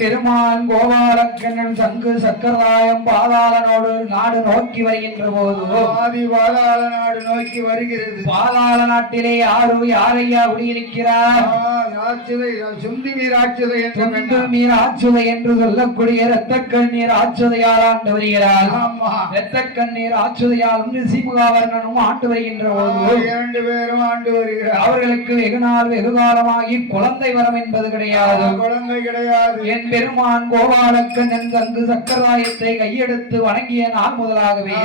பெருமான் கோபாலக்கண்ணன் சங்கு சக்கரதாயம் பாதாளனோடு நாடு நோக்கி வருகின்ற போது ஆதி பாதாள நாடு நோக்கி வருகிறது. பாதாள நாட்டிலே யாரையா குடியிருக்கிறார்? மீராட்சுதை என்று சொல்லக்கூடிய இரத்த கண்ணீர் ஆட்சுதையால் ஆண்டு வருகிறார். இரத்த கண்ணீர் ஆட்சுதையால் சிமுகாவர்ணனும் ஆண்டு வருகின்ற போது 2 பேரும் ஆண்டு வருகிறார். அவர்களுக்கு வெகு நாள் வெகு காலமாகி குழந்தை வரம் என்பது கிடையாது. குழந்தை கிடையாது. என் பெருமான் கோபாலக்கண்ணன் சங்கு சக்கராயத்தை கையெடுத்து வணங்கிய நாள் முதலாகவே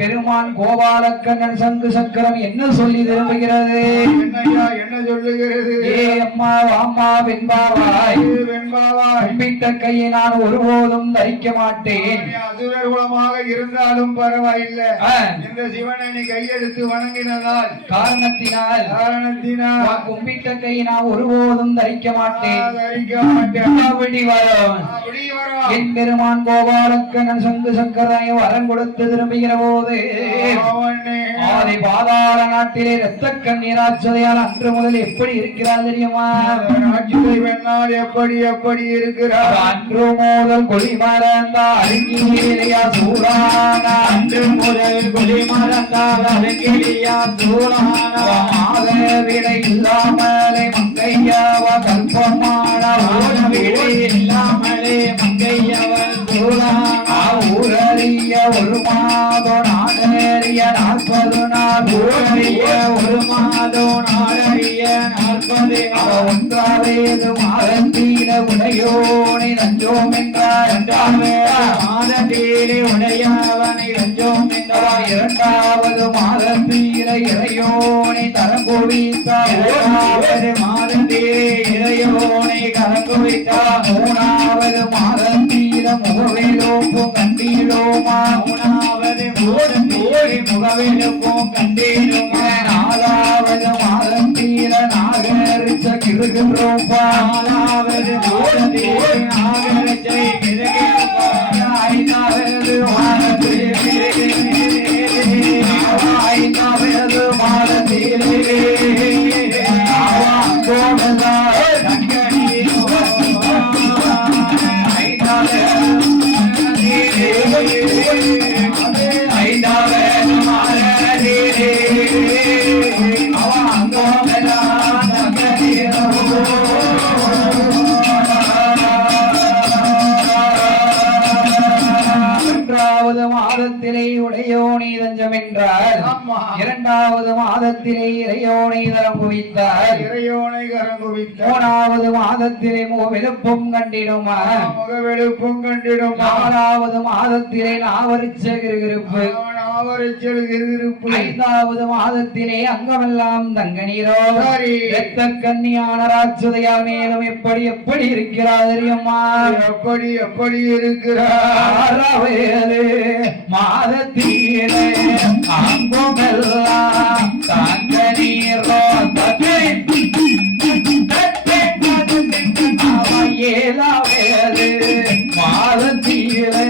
பெருமான் கோபாலக்கண்ணன் சங்கு சக்கரம் என்ன சொல்லி திரும்புகிறது? என்ன சொல்லுகிறது? ஏ அம்மா வாம்மா வெண்பாவாய், கும்பிட்ட கையை நான் ஒருபோதும் தரிக்க மாட்டேன். அசுரர் குலமாக இருந்தாலும் பரவாயில்லை, இந்த சிவனை நீ கையெடுத்து வணங்கினதால் காரணத்தினால் கும்பிட்ட கையை நான் ஒருபோதும் தரிக்க மாட்டேன். என் பெருமான் கோபாலக்கண்ணன் சங்கு சக்கராய வரம் கொடுத்து திரும்புகிற போது ஆதி பாதாள நாட்டிலே இரத்த கண்ணீர் ஆட்சுதையால் அன்று முதல் எப்படி இருக்கிறார் தெரியுமா? எப்படி எப்படி இருக்கிறார்? அன்று முதல் கொடி மறந்தால் அருங்கியா சூடான, அன்று முதல் கொடி மறந்தால் அருங்கியா சூடான, விடை இல்லாமலே மங்கையாவ கல்பமான இல்லாமலே மங்கையவன் ஊரறிய ஒரு மாதம் நாடறிய 40 நாள், ஊரறிய ஒரு மாதம் நாடறிய 40 ஒன்றாவது மாதத்தீர உடையோனை நஞ்சோம் என்றார். மாதத்தீரை உடையவனை நஞ்சோம் என்றார். 2வது மாதத்தீர இறையோனை தரங்குவித்தார். 3வது மாதத்தீரை இறையோனை கரங்குவித்தார். 3வது மாதத்தீர முகவேலோப்பும் கண்டீலோமா. 3வது மாதத்தீரை முகவேலோப்பும் கண்டீலுமா. 4வது மாதத்தீர நாகரிச்ச கிருகின்றோப்பா. 4வது மாதத்தீரை நாகரிச்சை கிருகின்றோப்பா. 5வது மாதத்தீரை 5வது மாதத்தீரை மாதத்திலே உடையோனை தஞ்சம் என்றார். 2வது மாதத்திலே இறையோனை தரம் குவித்தார். 3வது மாதத்திலே முகவெழுப்பும் கண்டிடுமா. 4வது மாதத்திலே நாவரிச்ச கிருகிருப்பு. 5வது மாதத்திலே அங்கமெல்லாம் தங்க நீரோ. இரத்த கன்னியான ராட்சுதையால் மேலும் எப்படி எப்படி இருக்கிறார் தெரியுமா? எப்படி எப்படி இருக்கிறார்? மாதத்தீரே அங்குமெல்லாம் தங்க நீரோ. 7வது மாதத்தீரே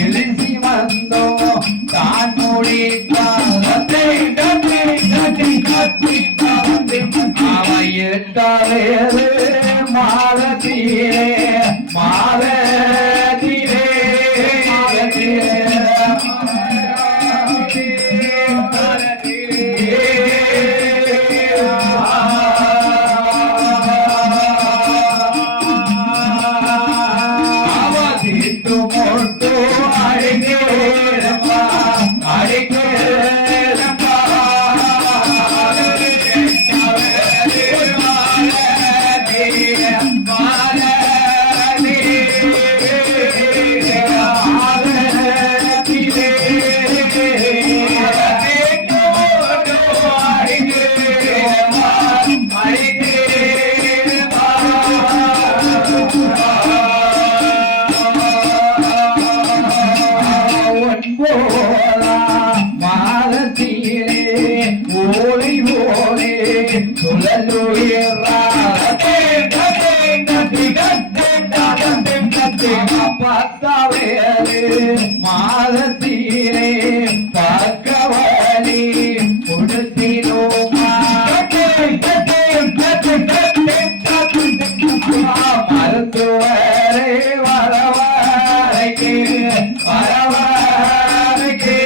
எழுசி வந்தோ தான் முடித்தார். 8வது மாதத்தீரே மாதத்தீரே மாதத்தீரே பக்கவலி கொடுத்தினோமா மருத்துவரே வரவரைக்கு வரவரைக்கு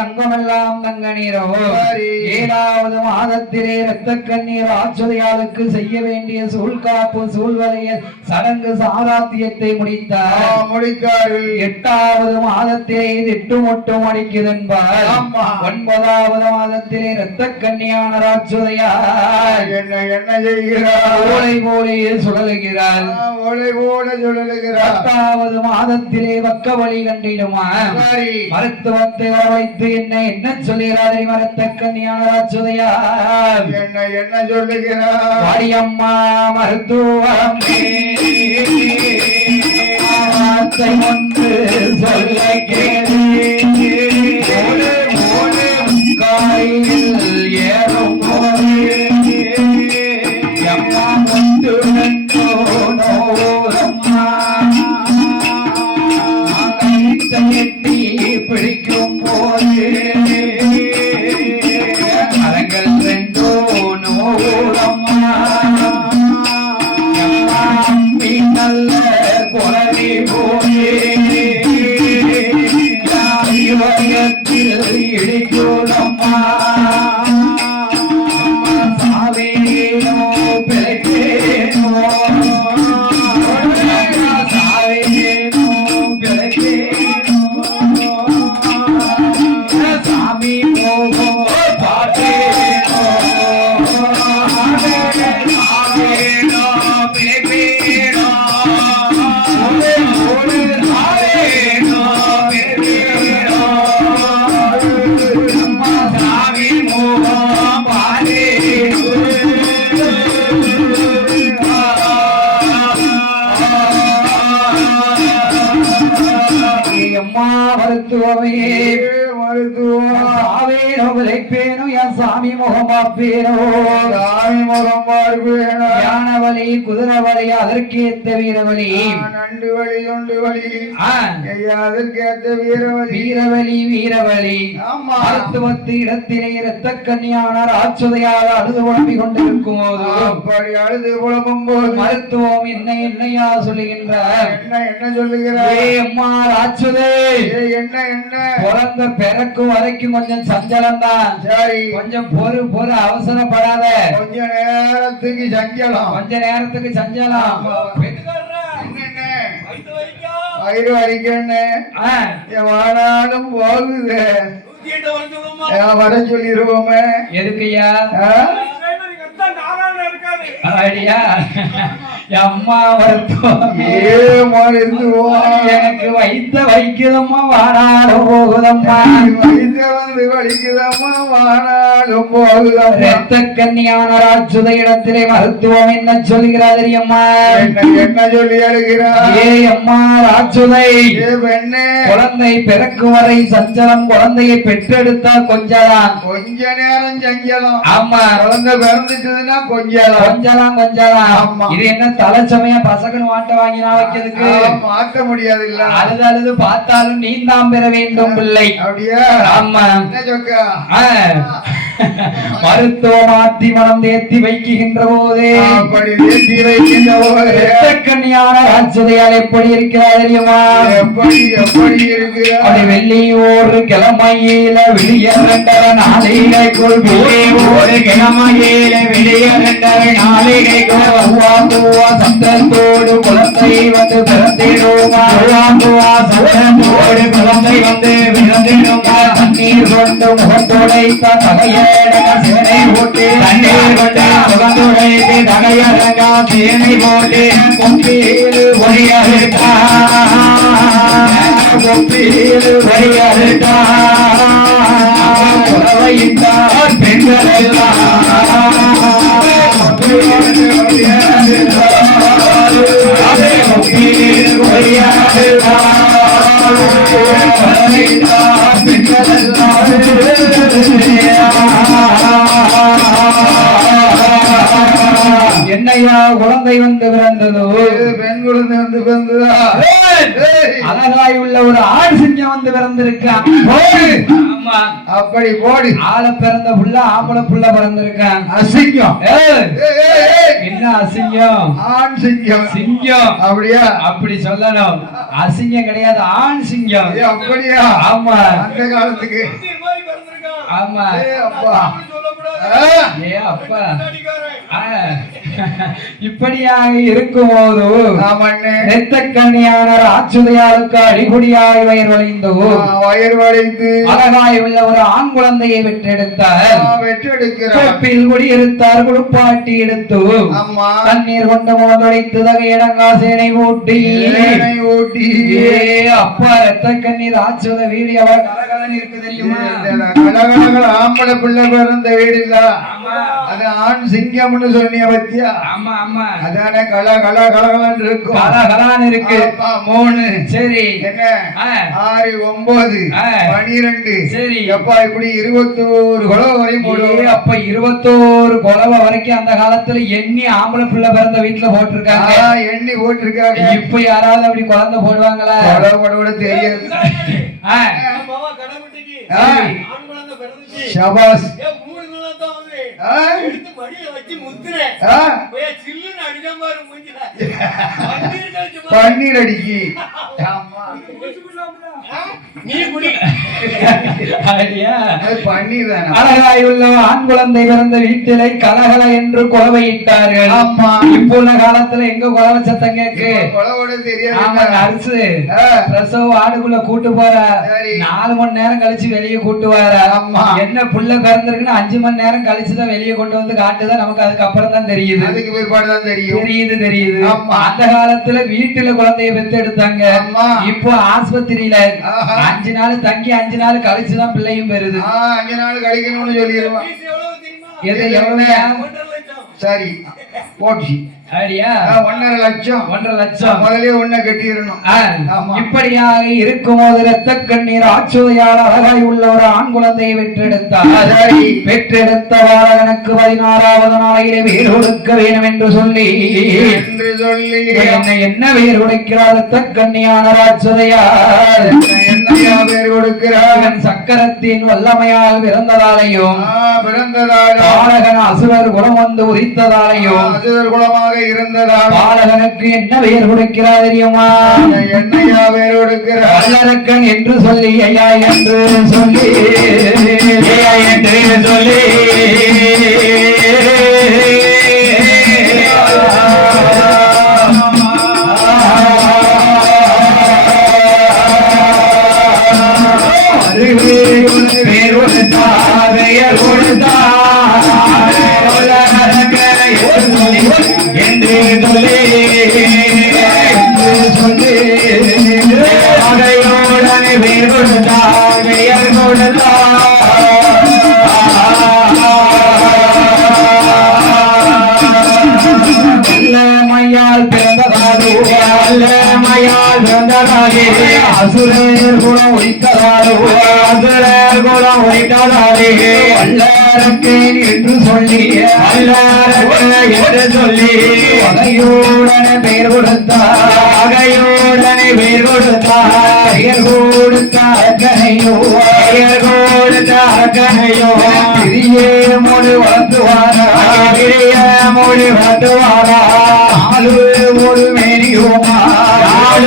அங்கமெல்லாம் தங்க நீரோ ஏழாவது மாதத்திலே இரத்த கண்ணீர் ஆச்சுதையாளுக்கு செய்ய வேண்டிய சூழ்காப்பு சூழ்வலைய சடங்கு சாராத்தியத்தை முடித்தார்கள். எட்டாவது மாதத்திலே திட்டு மொட்டும் அடிக்குதென்பார். ஒன்பதாவது மாதத்திலே இரத்த கண்ணியான ஆச்சுதையால் என்ன செய்கிறார்? ஓலை போலே சுழலுகிறார். பத்தாவது மாதத்திலே வக்க வழி கண்டிடுமா மருத்துவத்தை வரவைத்து என்ன சொல்லுகிறாரே மரத்த கன்னியான ராஜுதையார் என்ன சொல்லுகிறார்? வாடியம்மா மருத்துவம் ஒன்று சொல்ல கேள்வி காயில் ஏறும் போது எம்மா ஒன்று பிடிக்கும் போது மரங்கள் ரெண்டோ நூறம்மா நல்ல குரவி போயே இடிக்கூடம்மா சாவேனோ பிழைக்கேனோ சாவேனோ பிழைக்கேனோ சாமி போகோ பாட்டேனோ சாவேனோ பிழைக்கேனோ சாவேனோ பிழைக்கேனோ சாமி போகோ பாட்டேனோ அம்மா மருத்துவமே மருத்துவம் என் சாமி முகம் பார்ப்பேனோ யானவழி குதிரவழி அதற்கேத்த வீரவழி நண்டு வழி தொண்டு வழி அதற்கேத்த வீரவழி வீரவழி மருத்துவத்து இடத்திலே இரத்த கன்னியான ராட்சதையால் அழுது புலம்பிக் கொண்டிருக்கும் போது அப்படி அழுது புலம்பும் போது மருத்துவம் என்னையா சொல்லுகின்றார்? என்ன சொல்லுகிறார்? அம்மா ராட்சதே என்ன பிறந்த பிறக்கும் வரைக்கும் கொஞ்சம் சஞ்சலம் தான். சரி கொஞ்சம் பொறு அவசரப்படாத. கொஞ்ச நேரத்துக்கு சஞ்சலம் வயிறு வலிக்கன்னு வாடாலும் போகுது வர சொல்லிருவோமே. எதுக்குயா? அப்படியா அம்மா வருத்தம் எனக்கு வைத்த வைக்குதம்மா வாடாலும் போகுதம்மா வைத்த வந்து வலிக்குதம்மா வாடாலும் போகுதம்மா ரத்த கன்னியான ராட்சுத இடத்திலே மருத்துவம் என்ன சொல்கிறார் தெரியுமா என்ன சொல்லி அழுகிறார் ஏ அம்மா ராட்சுதை பெண்ணே குழந்தை பிறக்கும் வரை சஞ்சலம் குழந்தையை பெற்றெடுத்தால் கொஞ்சலாம் கொஞ்ச நேரம் சஞ்சலம் ஆமா குழந்தை பிறந்துட்டுதுன்னா கொஞ்சம் கொஞ்சலாம் இது என்ன தலைச்சமயம் பசங்கன்னு மாட்ட வாங்கினா வைக்கிறதுக்கு மாத்த முடியாது இல்ல அழுது அழுது பார்த்தாலும் நீந்தான் பெற வேண்டும் பிள்ளை அப்படியா ஆமா என்ன சொக்கா மருத்துவ மாற்றி மனம் தேத்தி வைக்கின்ற போதே அப்படி தேத்தி வைக்கின்ற போது கன்னியான ராட்சதையால் எப்படி இருக்கிறார் தெரியுமா எப்படி இருக்கு அப்படி வெள்ளியூர் கிழமையில விடிய 2 நாளிகைக்குள் வெள்ளியூர் கிழமையில விடிய 2 நாளிகைக்குள் சத்தத்தோடு குழந்தை வந்து பிறந்திடுமா சத்தத்தோடு குழந்தை வந்து பிறந்திடுமா தண்ணீர் கொண்டு முகத்துடைத்த தலையடங்க சேனை போட்டு தண்ணீர் கொண்டு முகத்துடைத்து தலையடங்க சேனை போட்டு கொப்பீடு ஒழியறுத்தா கொப்பீடு ஒழியறுத்தா குறவையிட்டார் பெண்கள் என்னையா குழந்தை வந்து பிறந்ததோ பெண் குழந்தை வந்து பிறந்ததா அழகாய் உள்ள ஒரு ஆண் சிங்கம் வந்து பிறந்திருக்கான் அப்படி போடு ஆள பிறந்த புள்ள ஆம்பளை புள்ள பிறந்திருக்கான் அசிங்கம் என்ன அசிங்கம் ஆண் சிங்கம் சிங்கம் அப்படியா அப்படி சொல்லணும் அசிங்கம் கிடையாது ஆண் சிங்கம் அப்படியா ஆமா அந்த காலத்துக்கு ஆமா அப்பா ஏ அப்பா இப்படியாக இருக்கும் போது நெத்த கண்ணியான ராட்சுதையாளுக்கு அடிகுடியாய் வயிறு வளைந்து அழகாய் உள்ள ஒரு ஆண் குழந்தையை பெற்றெடுத்தார் குடியிருத்தார் குடுப்பாட்டி எடுத்து தண்ணீர் கொண்டு மோதுடைத்து தகையடங்கா சேனை ஊட்டி அப்பா ரத்த கண்ணீர் ராட்சுத வீடு அவர் கலகலன் இருக்கு தெரியுமா ஆம்பளை பிள்ளை பிறந்த வீடு இல்ல அது ஆண் சிங்கம்னு சொன்னிய பத்தியா ஆமா ஆமா அதானே கலகலன்னு இருக்கும் கலகலான்னு இருக்கு 3 சரி என்ன 6 9 12 சரி அப்பா இப்படி 21 குலவை வரையும் போடுவோம் அப்ப 21 குலவை வரைக்கும் அந்த காலத்துல எண்ணி ஆம்பளை பிள்ளை பிறந்த வீட்டுல போட்டிருக்காங்க எண்ணி போட்டிருக்காங்க இப்ப யாராவது அப்படி குழந்தை போடுவாங்களா போட தெரியாது ஷபாஸ் பன்னீர் அடிக்கி அழகாயுள்ள ஆண் குழந்தை பிறந்த வீட்டிலை கலகல என்று குலவையிட்டார்கள். இப்போ உள்ள காலத்துல எங்க குலவை சத்தம் கேக்கு அரசு பிரசவ ஆடுக்குள்ள கூட்டு போற 4 மணி நேரம் கழிச்சு வெளியே கூட்டு வர என்ன புள்ள பிறந்திருக்குன்னு 5 மணி நேரம் கழிச்சுதான் வெளியே கொண்டு வந்து காட்டுதான் நமக்கு அதுக்கப்புறம் தான் தெரியுது. அதுக்கு பிற்பாடுதான் தெரியுது. அந்த காலத்துல வீட்டுல குழந்தைய பெத்து எடுத்தாங்க. இப்போ ஆஸ்பத்திரியில 5 நாள் தங்கி 5 நாள் கழிச்சுதான் பிள்ளையும் பெறுது. 5 நாள் கழிக்கணும்னு சொல்லிடுவான். சரி போச்சு அப்படியா 1.5 லட்சம் முதலே ஒன்ன கட்டிடணும். இப்படியாக இருக்கும் போது ரத்த கண்ணீர் ஆச்சுதையால் அழகாய் உள்ள ஒரு ஆண் குழந்தையை பெற்றெடுத்தார். பெற்றெடுத்த பாலகனுக்கு 16வது நாளையிலே வீடு கொடுக்க வேண்டும் என்று சொல்லி என்ன பேர் கொடுக்கிறார் ரத்த கண்ணியான ராட்சதையார் பேர் கொடுக்கிறார் சக்கரத்தின் வல்லமையால் பிறந்ததாலையும் பாலகன் அசுரர் குலம் வந்து உதித்ததாலையும் அசுரர் குலமாக இருந்ததால் பாலகனுக்கு என்ன பெயர் கொடுக்கிறார் தெரியுமா? என்னையா பேர் கொடுக்கிறார்? வல்லரக்கன் என்று சொல்லி ஐயா என்று சொல்லி ஐயா என்று சொல்லி பேர் கொடுத்தார் பெயர் கொடுத்தார் சொல்லி அதையோடனே பேர் கொடுத்தார் பெயர் கொடுத்தார் மையால் பிறந்ததாலே மையால் பிறந்ததாலே அசுரர் குணம் ஒழித்ததாலே அசுரர் குணம் ஒழித்ததாலே வல்லரக்கு என்று சொல்லி வல்லரக்கு என்று சொல்லி வகையோடனே பெயர் கொடுத்தார் வகையோடனே பெயர் கொடுத்தார் பெயர் கொடுத்தார் கனையோ பெயர் கொடுத்தார் கனையோ பிரிய மொழி வளர்த்துவாரா பிரிய மொழி வளர்த்துவாரா ஒரு மேனியுமாய்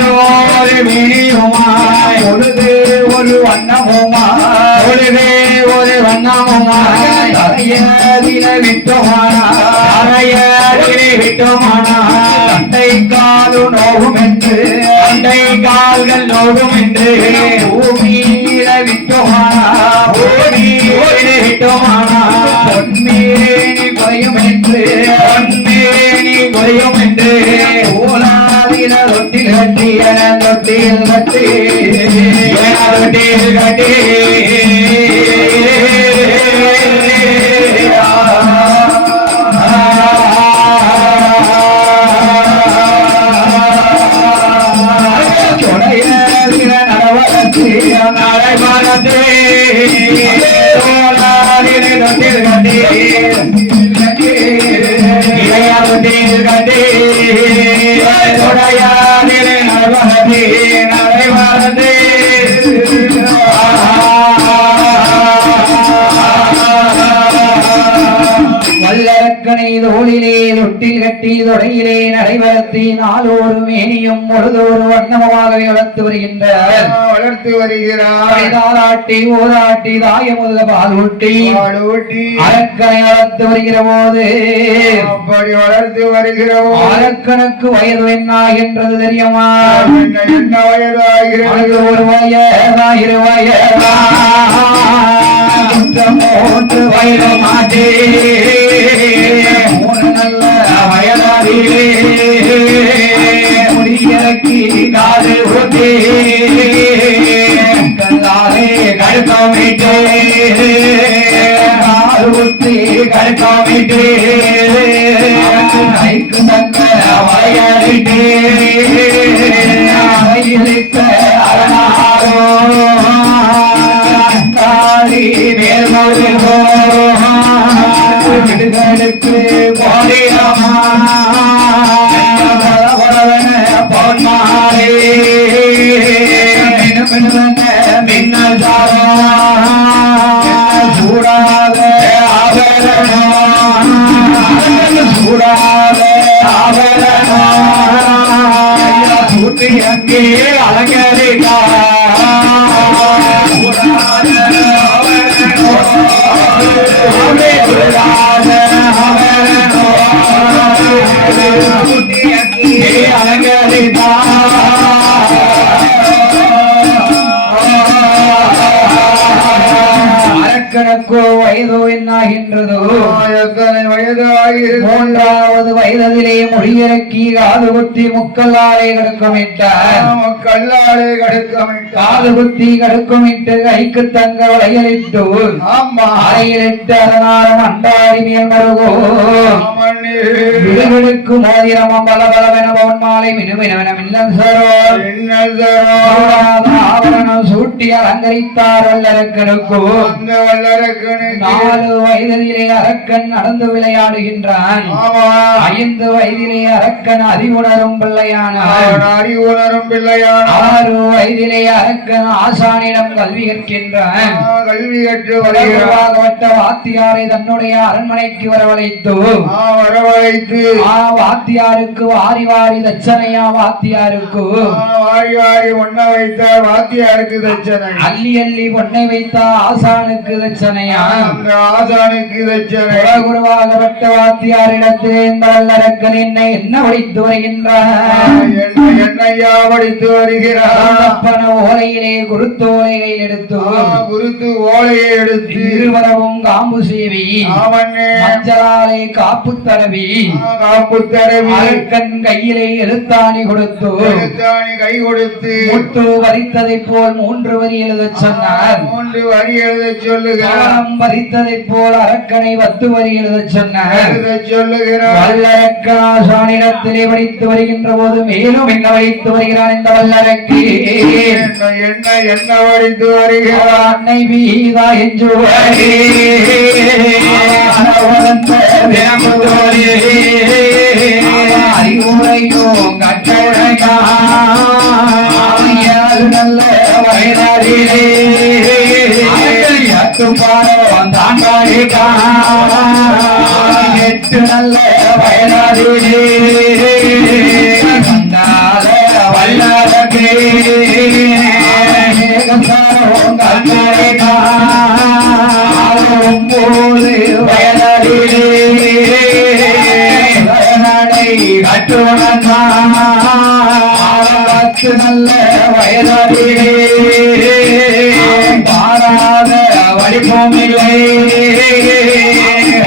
ஒரு மேனியுமாய் பொழுது ஒரு வண்ணமுமாய் பொழுதே ஒரு வண்ணமுமாய் அறையதில விட்டோமானாய் விட்டோமானாய் அண்டை காலு நோகும் என்று அண்டை கால்கள் நோகும் என்று பூமியில விட்டோமானாய் பூமியில விட்டோமானாய் பொன்மேனி குறையும் என்று பொன்மேனி குறையும் என்று ஓலாதில ரொட்டில் கட்டி தொட்டில் கட்டி தொட்டில் கட்டி நடைபரத்து தொட்டில் கட்டி இளையாவதில் கட்டி உடையாதிலே நடைபரத்து நடைபரத்து வல்லரக்கனை தோளிலே தொட்டில் கட்டி தொடையிலே நடைபெறத்தி நாளோரு மேனியும் பொழுதோரு வண்ணமாகவே வளர்த்து வருகிறார் தாராட்டி ஓராட்டி தாயமுத பால் ஊட்டி அரக்கனை வளர்த்து வருகிற போது அப்படி வளர்த்து வருகிற அரக்கனுக்கு வயது என்ன என்றது தெரியுமா என்ன வயதாகிறது ஒரு வயதாயிரு வயதா மூன்று வயது மாட்டே மூணு நல்ல வயதாதிலே முடியறக்கி காது ஊட்டே கல்லாலே கடுக்காமிட்டே காது ஊற்றி கடுக்காமிட்டே ஐக்கு தக்க வயலிட்டே வயலிட்ட அரணாரோ விடுதலுக்கு போரிடமா பொன்மாரே மின்னல் சூடாத ஆபரணம் சூடாத ஆபரணம் சூட்டி அங்கே அலங்கரிக்கா அலங்கரித்தா அரக்கனுக்கோ வயதோ என்னாகின்றதோ மூன்றாவது வயதிலே மொழியிறக்கி காது குத்தி முக்கல்லாலே கடுக்கமிட்டார் காது குத்தி கடுக்கமிட்டு கைக்கு தங்க வளையலிட்டு அறையிலிட்டு அதனாலும் அண்டாடி மேல் மருகோ விடுவிடுக்கு மோதிரமம் பல பலவென பவன் மாலை மினுமினவென மின்னல் சரோ ஆபரணம் சூட்டி அலங்கரித்தார் வல்லரக்கனுக்கு 4 வயதிலே அரக்கன் நடந்து விளையாடுகின்றான் 5 வயதிலே அரக்கன் அறிவுணரும் பிள்ளையானான் 6 வயதிலே அரக்கன் ஆசானிடம் கல்வி கற்கின்றான் வாத்தியாரை தன்னுடைய அரண்மனைக்கு வரவழைத்து வாத்தியாருக்கு வாரி வாரி தட்சணையா வாத்தியாருக்கு ஒன்ன வைத்தார் வாத்தியாருக்கு தட்சணை அள்ளி அள்ளி பொன்னை வைத்தா ஆசானுக்கு தட்சணையா அந்த ஆசானுக்கு தச்சனை குருவாகப்பட்ட வாத்தியாரிடத்தில் இந்த வல்லரக்கன் என்ன படித்து வருகின்றார் என்னையா படித்து வருகிறார் ஓலையிலே குருத்தோலையை எடுத்து குருத்து ஓலையை எடுத்து இருவரவும் காம்பு சேவி மஞ்சளாலை காப்பு தடவி அரக்கன் கையிலே எழுத்தாணி கொடுத்து கை கொடுத்து முத்து வரித்ததை போல் 3 வரி எழுதச் சொன்னார் 3 வரி எழுத சொல்லுகிறார் வரித்ததை போல் அரக்கனை 10 வரி எழுதச் சொன்னார் சொல்லுகிறார் வல்லரக்கனாசானிடத்திலே படித்து வருகின்ற போது மேலும் என்ன படித்து வருகிறான் இந்த வல்லரக்கு என்ன படித்து வருகிறார் அன்னை வீதா என்று அறிவுரையும் கட்டழகா நல்ல வயதாரிலே தாங்காடிக்கா 8 நல்ல வயதாரிலே கண்டால வல்லரகே கண்டாடிக்கா 9 வயதாரிலே கட்டுவனா 10 நல்ல வயதாரிலே பாராத வடிப்போமில்லை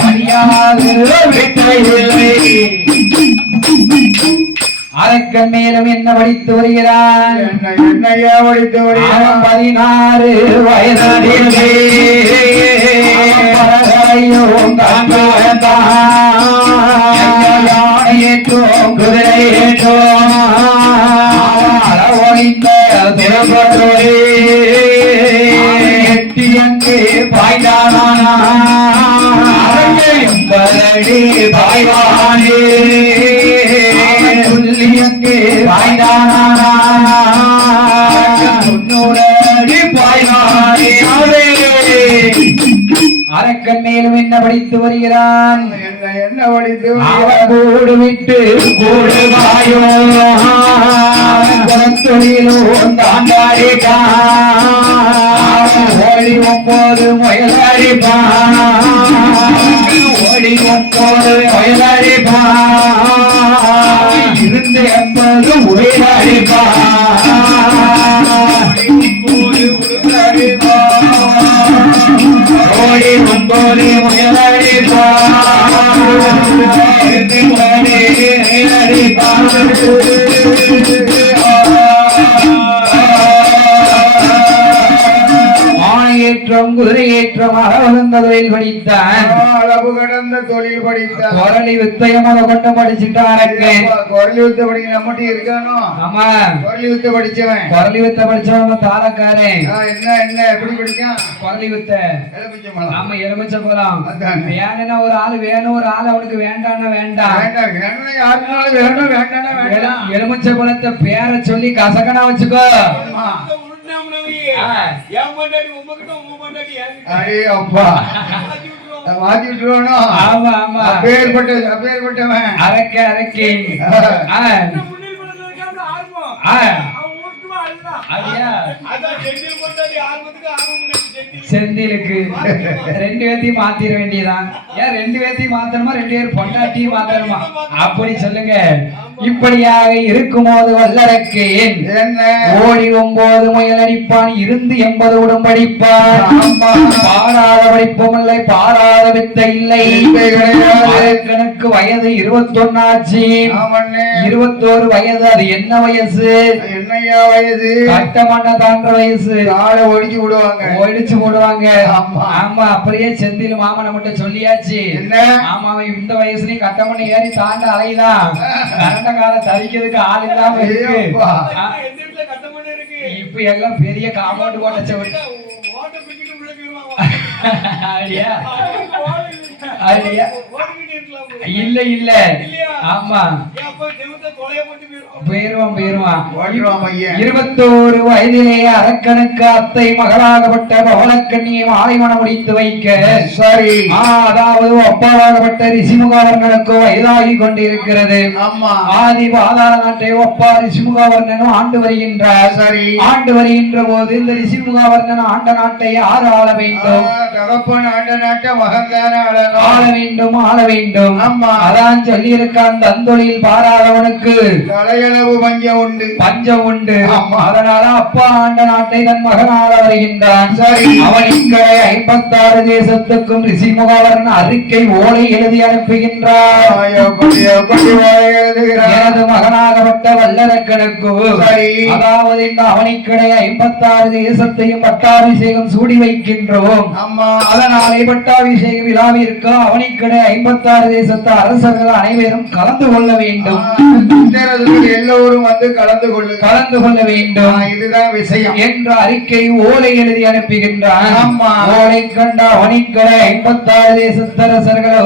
அறியாது விட்டையில்லை அரக்கன் மேலும் என்ன படித்து வருகிறான் என்னையா படித்து வருகிறான் 16 வயதாரிலே ஏற்றோம் குதிரை ஏற்றோம் அளவழிந்த திறப்பதோரே எட்டி அங்கே பாய்ந்தானா எம்பரடி பாய்வானே சொல்லி அங்கே பாய்ந்தானா 90 அடி பாய்வானே அரக்கன் மேலும் என்ன படித்து வருகிறான் என்ன படித்து கூடு விட்டு கூடு வாயோ குளத்தொழிலும் தாண்டாடிக்கா ஓடி 9 முயலடிப்பான் ஓடி 9 முயலடிப்பான் இருந்து 80 உயிரடிப்பான் ஓடி 9 முயலடிப்பான் ஏற்றம் குதிரை ஏற்றம் அளவுகந்த தொழில் படித்தான் அளவு கடந்த தொழில் படித்தான் குரலி வித்தையமாக கொண்டு படிச்சுட்டான் அரக்கன் குரலி வித்தை படிக்க நம்மகிட்ட இருக்கானோ ஆமா குரலி வித்தை படிச்சவன் குரலி வித்தை படிச்சவன் தாரக்காரன் என்ன எப்படி படிக்கான் குரலி வித்தை ஆமா எலுமிச்சை பழம் வேணும்னா ஒரு ஆளு வேணும் ஒரு ஆள் அவனுக்கு வேண்டாம்னா வேண்டாம் யாருனாலும் வேணும் வேண்டாம்னா வேண்டாம் எலுமிச்சை பழத்தை பேரை சொல்லி கசக்கனா வச்சுக்கோ அடே அப்பா மாத்தி விட்டுருவானோ ஆமா ஆமா அப்பேற்பட்டவன் அரக்கே செந்திலுக்கு 2 பேத்தையும் மாத்திர வேண்டியதான் ஏன் 2 பேத்தையும் மாத்தணுமா 2 பேர் பொண்டாட்டியும் மாத்தணுமா அப்படி சொல்லுங்க இப்படியாக இருக்கும்போது வல்லரக்கேன் ஓடி 9 முயல் அடிப்பான் இருந்து 80 உடம்படிப்பான் பாடாத படிப்பும் இல்லை பாடாத வித்தை இல்லை கணக்கு வயது 21 ஆச்சு 21 வயது அது என்ன வயசு என்னையா வயது கட்டமண்ண தாண்ட வயசு ஆளை ஒடிச்சு விடுவாங்க ஆமா அப்படியே செந்தில் மாமனை மட்டும் சொல்லியாச்சு ஆமா இந்த வயசுலயும் கட்டமண்ண ஏறி தாண்ட அலைதான் கரண்ட கால தரிக்கிறதுக்கு ஆள் இல்லாம இருக்கு இப்ப எல்லாம் பெரிய காம்பவுண்ட் போட்ட அப்படியா? இல்ல இல்ல ஆமா போயிருவான் 21 வயதிலே அரக்கனுக்கு அத்தை மகளாகப்பட்ட பவளக்கண்ணியை மாலைமணம் முடித்து வைக்க சரி அதாவது ஒப்பாவாகப்பட்ட ரிஷிமுகவர்ணனுக்கு வயதாகி கொண்டிருக்கிறது. ஆதி பாதாள நாட்டை ஒப்பா ரிஷிமுகவர்ணனும் ஆண்டு வருகின்றார். சரி ஆண்டு வருகின்ற போது இந்த ரிஷிமுகவர்ணன் ஆண்ட நாட்டை யார் ஆள வேண்டும்? தகப்பன் ஆண்ட நாட்டை மகன்தான ஆள வேண்டும் ஆள வேண்டும். ஆமா அதான் சொல்லி இருக்கான் தந்தொழில் பாராதவனுக்கு தலையளவு பஞ்சம் உண்டு. அதனால அப்பா ஆண்ட நாட்டை தன் மகன் ஆள வருகின்றான். சரி அவன் இக்கரை 56 தேசத்துக்கும் ரிஷிமுகவர்ணன் அறிக்கை ஓலை எழுதி அனுப்புகின்றார். எனது மகனாகப்பட்ட வல்லரக்கனுக்கு அதாவது இந்த அவனிக்கடை 56 தேசத்தையும் பட்டாபிஷேகம் சூடி வைக்கின்றோம். அதனாலே பட்டாபிஷேக விழாவிற்கு அவனிக்கடை 56 தேசத்து அரசர்கள் அனைவரும் கலந்து கொள்ள வேண்டும். எல்லோரும் வந்து கலந்து கொள்ள வேண்டும். இதுதான் விஷயம் என்ற அறிக்கை ஓலை எழுதி அனுப்புகின்றான். ஓலை கண்ட அவனிக்கடை 56 தேசத்தரசர்களோ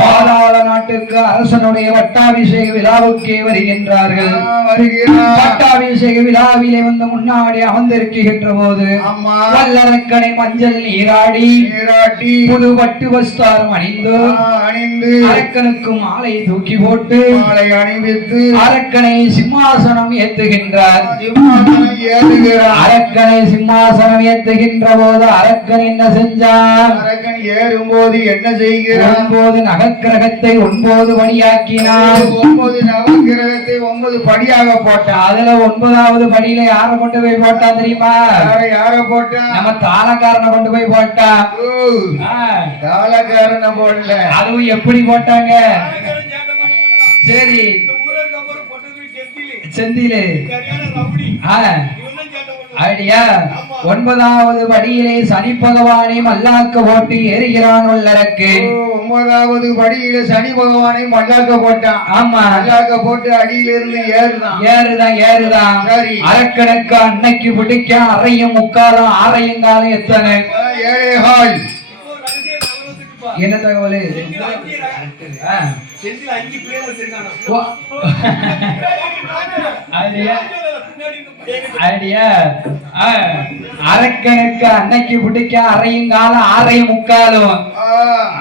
பாதாள நாட்டுக்கு அரசனுடைய பட்டாபிஷேக விழாவுக்கே வருகின்றார்கள். பட்டாபிஷேக விழாவிலே வந்து முன்னாடி அமர்ந்திருக்கின்ற போது வல்லரக்கனை மஞ்சள் நீராடி புது பட்டு வஸ்தாரம் அணிந்து அரக்கனுக்கு மாலை தூக்கி போட்டு அணிவித்து அரக்கனை சிம்மாசனம் ஏத்துகின்றார். அரக்கனை சிம்மாசனம் ஏத்துகின்ற போது அரக்கன் என்ன செஞ்சான்? அரக்கன் ஏறும்போது என்ன செய்கிறான்? 9 நவக்கிரகத்தை 9 படியாக்கினான். 9 நவக்கிரகத்தை 9 படியாக போட்டான். அதுல 9வது படியில யார கொண்டு போய் போட்டா தெரியுமா? யார போட்டா? நம்ம தாளக்காரனை கொண்டு போய் போட்டா. தாளக்காரனை போடல. அதுவும் எப்படி போட்டாங்க? சரி செந்திலே ஐடியா 9வது படியிலே சனி பகவானை மல்லாக்க போட்டு ஏறுகிறான் வல்லரக்கு. 9வது படியில சனி பகவானை மல்லாக்க போட்டான். ஆமா மல்லாக்க போட்டு அடியிலிருந்து ஏறுதான். அரக்கனுக்கு அன்னைக்கு பிடிக்க அறையும் முக்காலம் ஆறையும் காலம் எத்தனை? 7.25. என்ன தகவல்? அரக்கனுக்கு அன்னைக்கு பிடிக்க அறையும் காலம் ஆறையும் முக்காலும்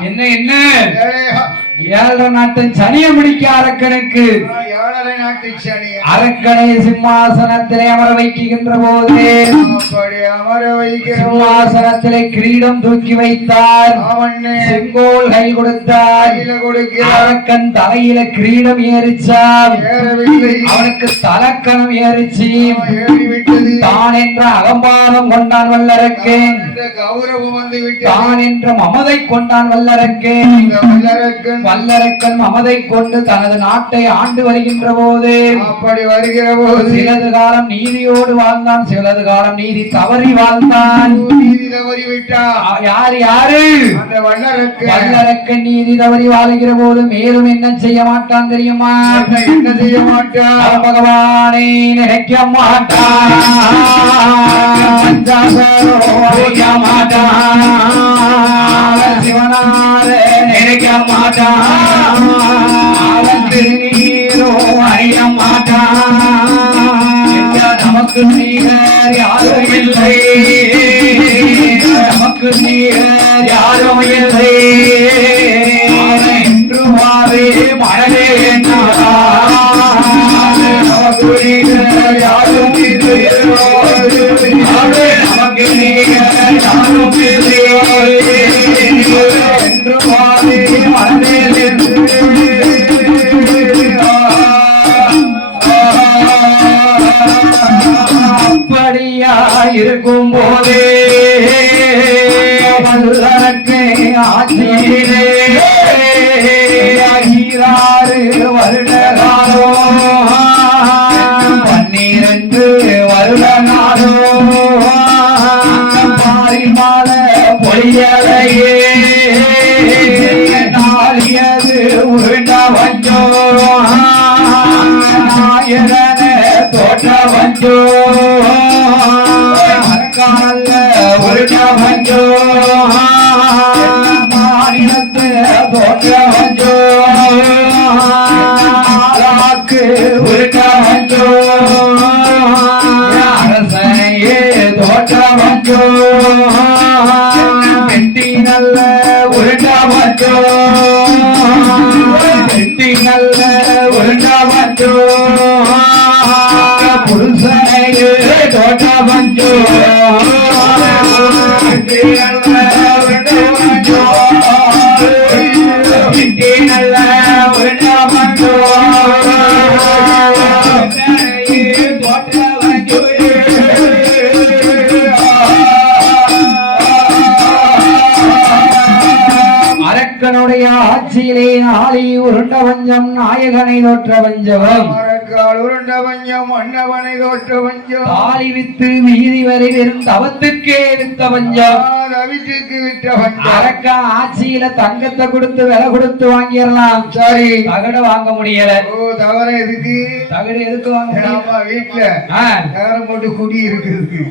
என்ன 7 நாட்டின் சனியை பிடிக்க அரக்கனுக்கு அரக்கனை சிம்மாசனத்திலே அமர வைக்கின்ற போது சிம்மாசனத்திலே கிரீடம் தூக்கி வைத்தார். செங்கோல் கை கொடுத்தார். அரக்கன் தலையில கிரீடம் ஏறிச்சான். அவனுக்கு தலக்கணம் ஏறிச்சு. தான் என்ற அகம்பாரம் கொண்டான் வல்லரக்கன். தான் என்ற மமதை கொண்டான் வல்லரக்கன். வல்லரக்கன் மமதை கொண்டு தனது நாட்டை ஆண்டு வருகின்ற போது அப்படி வருகிற போது சிலது காலம் நீதியோடு வாழ்ந்தான். சிலது காலம் நீதி தவறி வாழ்ந்தான். நீதி தவறி விட்டான். யாரு? அந்த வல்லரக்கன் நீதி தவறி வாழ்கிற போது மேலும் என்ன செய்ய மாட்டான் தெரியுமா? என்ன செய்ய மாட்டான்? பகவானை நினைக்க மாட்டான். சிவனார நினைக்க மாட்டான். நீரோ அறிய மாட்டான். நமக்கு நீர் யாரும் இல்லை. நமக்கு நீர் யாரும் இல்லை என்று மாறே மனதே நமக்கு நீர் யாரும் இல்லை. நமக்கு நீர் யாரும் இல்லை என்று மாறே மனதே அப்படியா இருக்கும் போதே வல்லரக்கு ஆட்சியிலே 16 வருட காலம் 12 வருட நாளும் பாரிமால பொழியலையே நாளியது உருண்ட வஞ்சோ நாயன தோற்ற வஞ்சோ மரக்கால உருட்டவஞ்சோ மாநிலத்து தோற்றவஞ்சோ உருட்டவஞ்சோ அரசையே தோற்றவஞ்சோ வெட்டி நல்ல உருட்டவஞ்சோ வெட்டி நல்ல உருட்டவஞ்சோ புருஷனையே தோற்றவஞ்சோ வெட்டி நல்ல உருட்டவஞ்சோ வெட்டி நல்ல உருட்டவஞ்சோ அரக்கனுடைய ஆட்சியிலே நாளை உருண்ட வஞ்சம் நாயகனை தோற்ற வஞ்சவம் உருண்ட வஞ்சம் அன்னவனை தோற்ற வஞ்சம் தாலி வித்து வீதி வரை வெறும் தவத்துக்கே வித்த வஞ்சம் ரவிக்கு விட்ட வஞ்சம் அரக்க ஆட்சியில தங்கத்தை கொடுத்து விலை கொடுத்து வாங்கிடலாம் சரி தகட வாங்க முடியல ஓ தவற எதுக்கு தகடு எதுக்கு வாங்க முடியல? ஆமா வீட்டுல நேரம் போட்டு குடி இருக்குது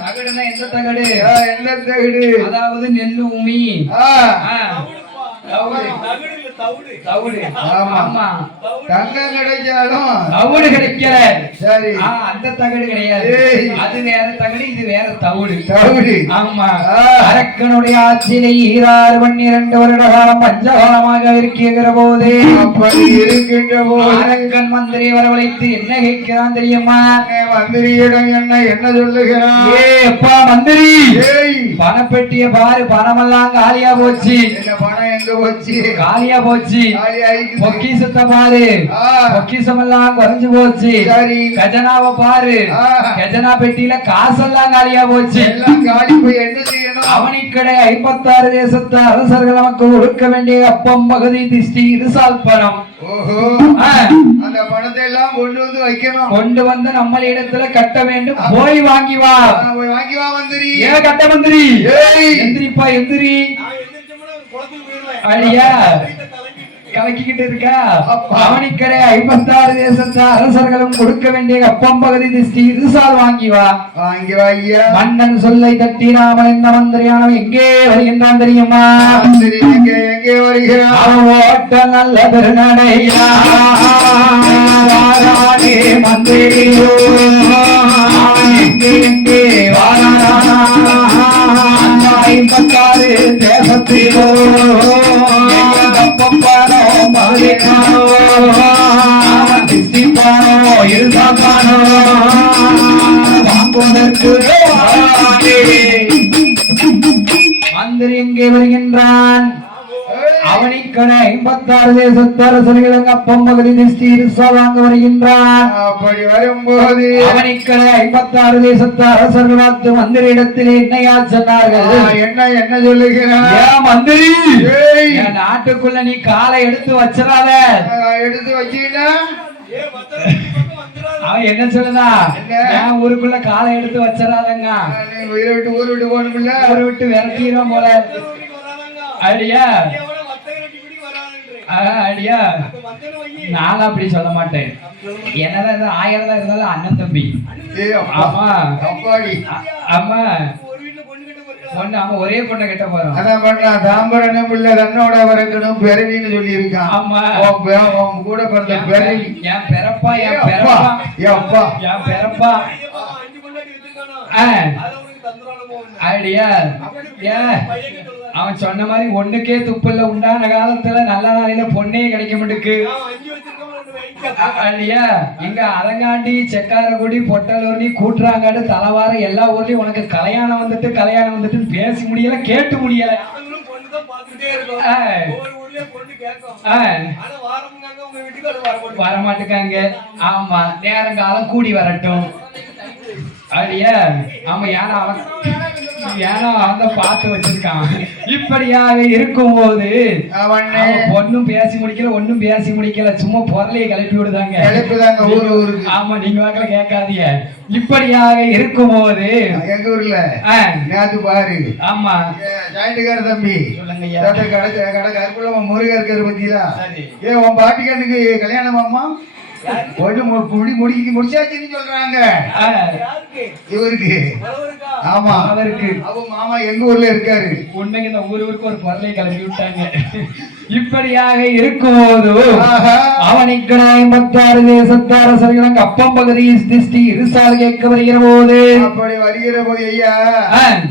தகடுன்னா எந்த தகடு என்ன தகுடு அதாவது நெல்லு உமி தவிடு ஆமா தங்கம் கிடைச்சாலும் தவிடு கிடைக்கல சரி அந்த தகடு கிடையாது அது வேற தகடு இது வேற தவிடு தவிடு ஆமா அரக்கனுடைய ஆட்சியிலே 12 வருட காலம் பஞ்சகாலமாக இருக்கிற போது அப்படி இருக்கின்ற போது அரக்கன் மந்திரி வரவழைத்து என்ன கேட்கிறான் தெரியுமா மந்திரியிடம் என்ன சொல்லுகிறான் ஏ அப்பா மந்திரி ஏய் பணப்பெட்டிய பாரு பணமெல்லாம் காலியா போச்சு இந்த பணம் எங்க போச்சு காலியா போச்சு காலி ஆயிடுச்சு பொக்கிசத்தை பாரு பொக்கிசம் எல்லாம் குறைஞ்சு போச்சு சரி கஜனாவை பாரு கஜனா பெட்டியில காசெல்லாம் காலியா போச்சு எல்லாம் காலி போய் என்ன செய்யணும் அவனிக்கடை 56 தேசத்து அரசர்கள் நமக்கு கொடுக்க வேண்டிய அப்பம் பகுதி திஷ்டி இருசால் பணம் ஓஹோ அந்த பணத்தை எல்லாம் கொண்டு வந்து வைக்கணும் கொண்டு வந்து நம்ம இடத்துல கட்ட வேண்டும் போய் வாங்கி வா வாங்கி வா மந்திரி ஏன் கட்ட மந்திரி எந்திரிப்பா எந்திரி அடியா கலக்கிக்கிட்டு இருக்கா அவனிக்கடை 56 தேசத்து அரசர்களும் கொடுக்க வேண்டிய அப்பம் பகுதி திஷ்டி இருசால் வாங்கி வா ஐயா மன்னன் சொல்லை தட்டி ராமன் என்ற மந்திரியானவன் எங்கே வருகின்றான் தெரியுமா மந்திரி எங்கே வருகிறான் அவன் ஓட்ட நல்ல பெருநடையா வாரானே மந்திரியோ அவன் எங்கே வாரானா 56 தேசத்திலோ தப்பப்பானோ மகளினானோ அவன் திஷ்டிப்பானோ இருசாப்பானோ வாங்குவதற்கு வாரானே மந்திரி எங்கே வருகின்றான் அவனிக்கடை 56 தேசத்து அரசர்கள் அப்பம் பகுதி திஷ்டி இருசால் வாங்க வருகின்றான் அப்படி வரும்போது அவனிக்கடை 56 தேசத்து அரசர்கள் பார்த்து மந்திரி இடத்திலே என்னையா சொன்னார்கள் என்ன சொல்லுகிறான் ஏன் மந்திரி என் நாட்டுக்குள்ள நீ காலை எடுத்து வச்சிடாத எடுத்து வச்சீங்கன்னா அவன் என்ன சொல்லுதா என் ஊருக்குள்ள காலை எடுத்து வச்சிடாதங்க ஊரை விட்டு போகணும்ல ஊரை விட்டு விரட்டிடுவோம் போல அடியா அடியா நான் அப்படி சொல்ல மாட்டேன் என்னதான் 1000 தான் இருந்தாலும் அண்ணன் தம்பி ஆமா ஆமா பொண்ணு ஆமா ஒரே பொண்ணை கிட்ட போறோம் அதான் பண்றான் தாம்பரனும் இல்ல தன்னோட வரக்கணும் பெரணின்னு சொல்லி இருக்கான் ஆமா கூட பிறந்த பெரணி என் பெறப்பா என் பெறப்பா என் பெறப்பா ஐடியா அவன் சொன்ன மாதிரி ஒண்ணுக்கே துப்புல உண்டான காலத்துல நல்ல நாளையில பொண்ணே கிடைக்க மாட்டுக்கு இல்லையா இங்க அரங்காண்டி செக்காரகுடி பொட்டலூர்னி கூட்டுறாங்காடு தலைவார எல்லா ஊர்லயும் உனக்கு கல்யாணம் வந்துட்டு பேசி முடியல கேட்டு முடியல வரமாட்டுக்காங்க ஆமா நேரங்காலம் கூடி வரட்டும் அப்படியா ஆமா ஏன்னா அவன் பார்த்து வச்சிருக்கான் இப்படியாக இருக்கும் போது பொண்ணும் பேசி முடிக்கல ஒன்னும் பேசி முடிக்கல சும்மா பொருளையை கிளப்பி விடுதாங்க ஆமா நீங்க வாக்கல கேட்காதீங்க இப்படியாக இருக்கும் போது எங்க ஊர்ல நேத்து பாரு ஆமா ஜாயிண்டுக்கார தம்பி சொல்லுங்க கடை கருப்புல முருகர் இருக்காரு பத்தியா உன் பாட்டிக்கண்ணுக்கு கல்யாணம் ஆமா முடிச்சாச்சுன்னு சொல்றாங்க இவருக்கு. ஆமா அவருக்கு அவ மாமா எங்க ஊர்ல இருக்காரு. உண்மைக்கு இந்த ஊருக்கு ஒரு பொருளை கிளப்பி விட்டாங்க. இப்படியாக இருக்கும்போது அவனுக்கு 56 தேசத்து அரசர்களுக்கு அப்பம் பகுதி திஷ்டி இருசால் கேட்க வருகிற போது அப்படி வருகிற போது ஐயா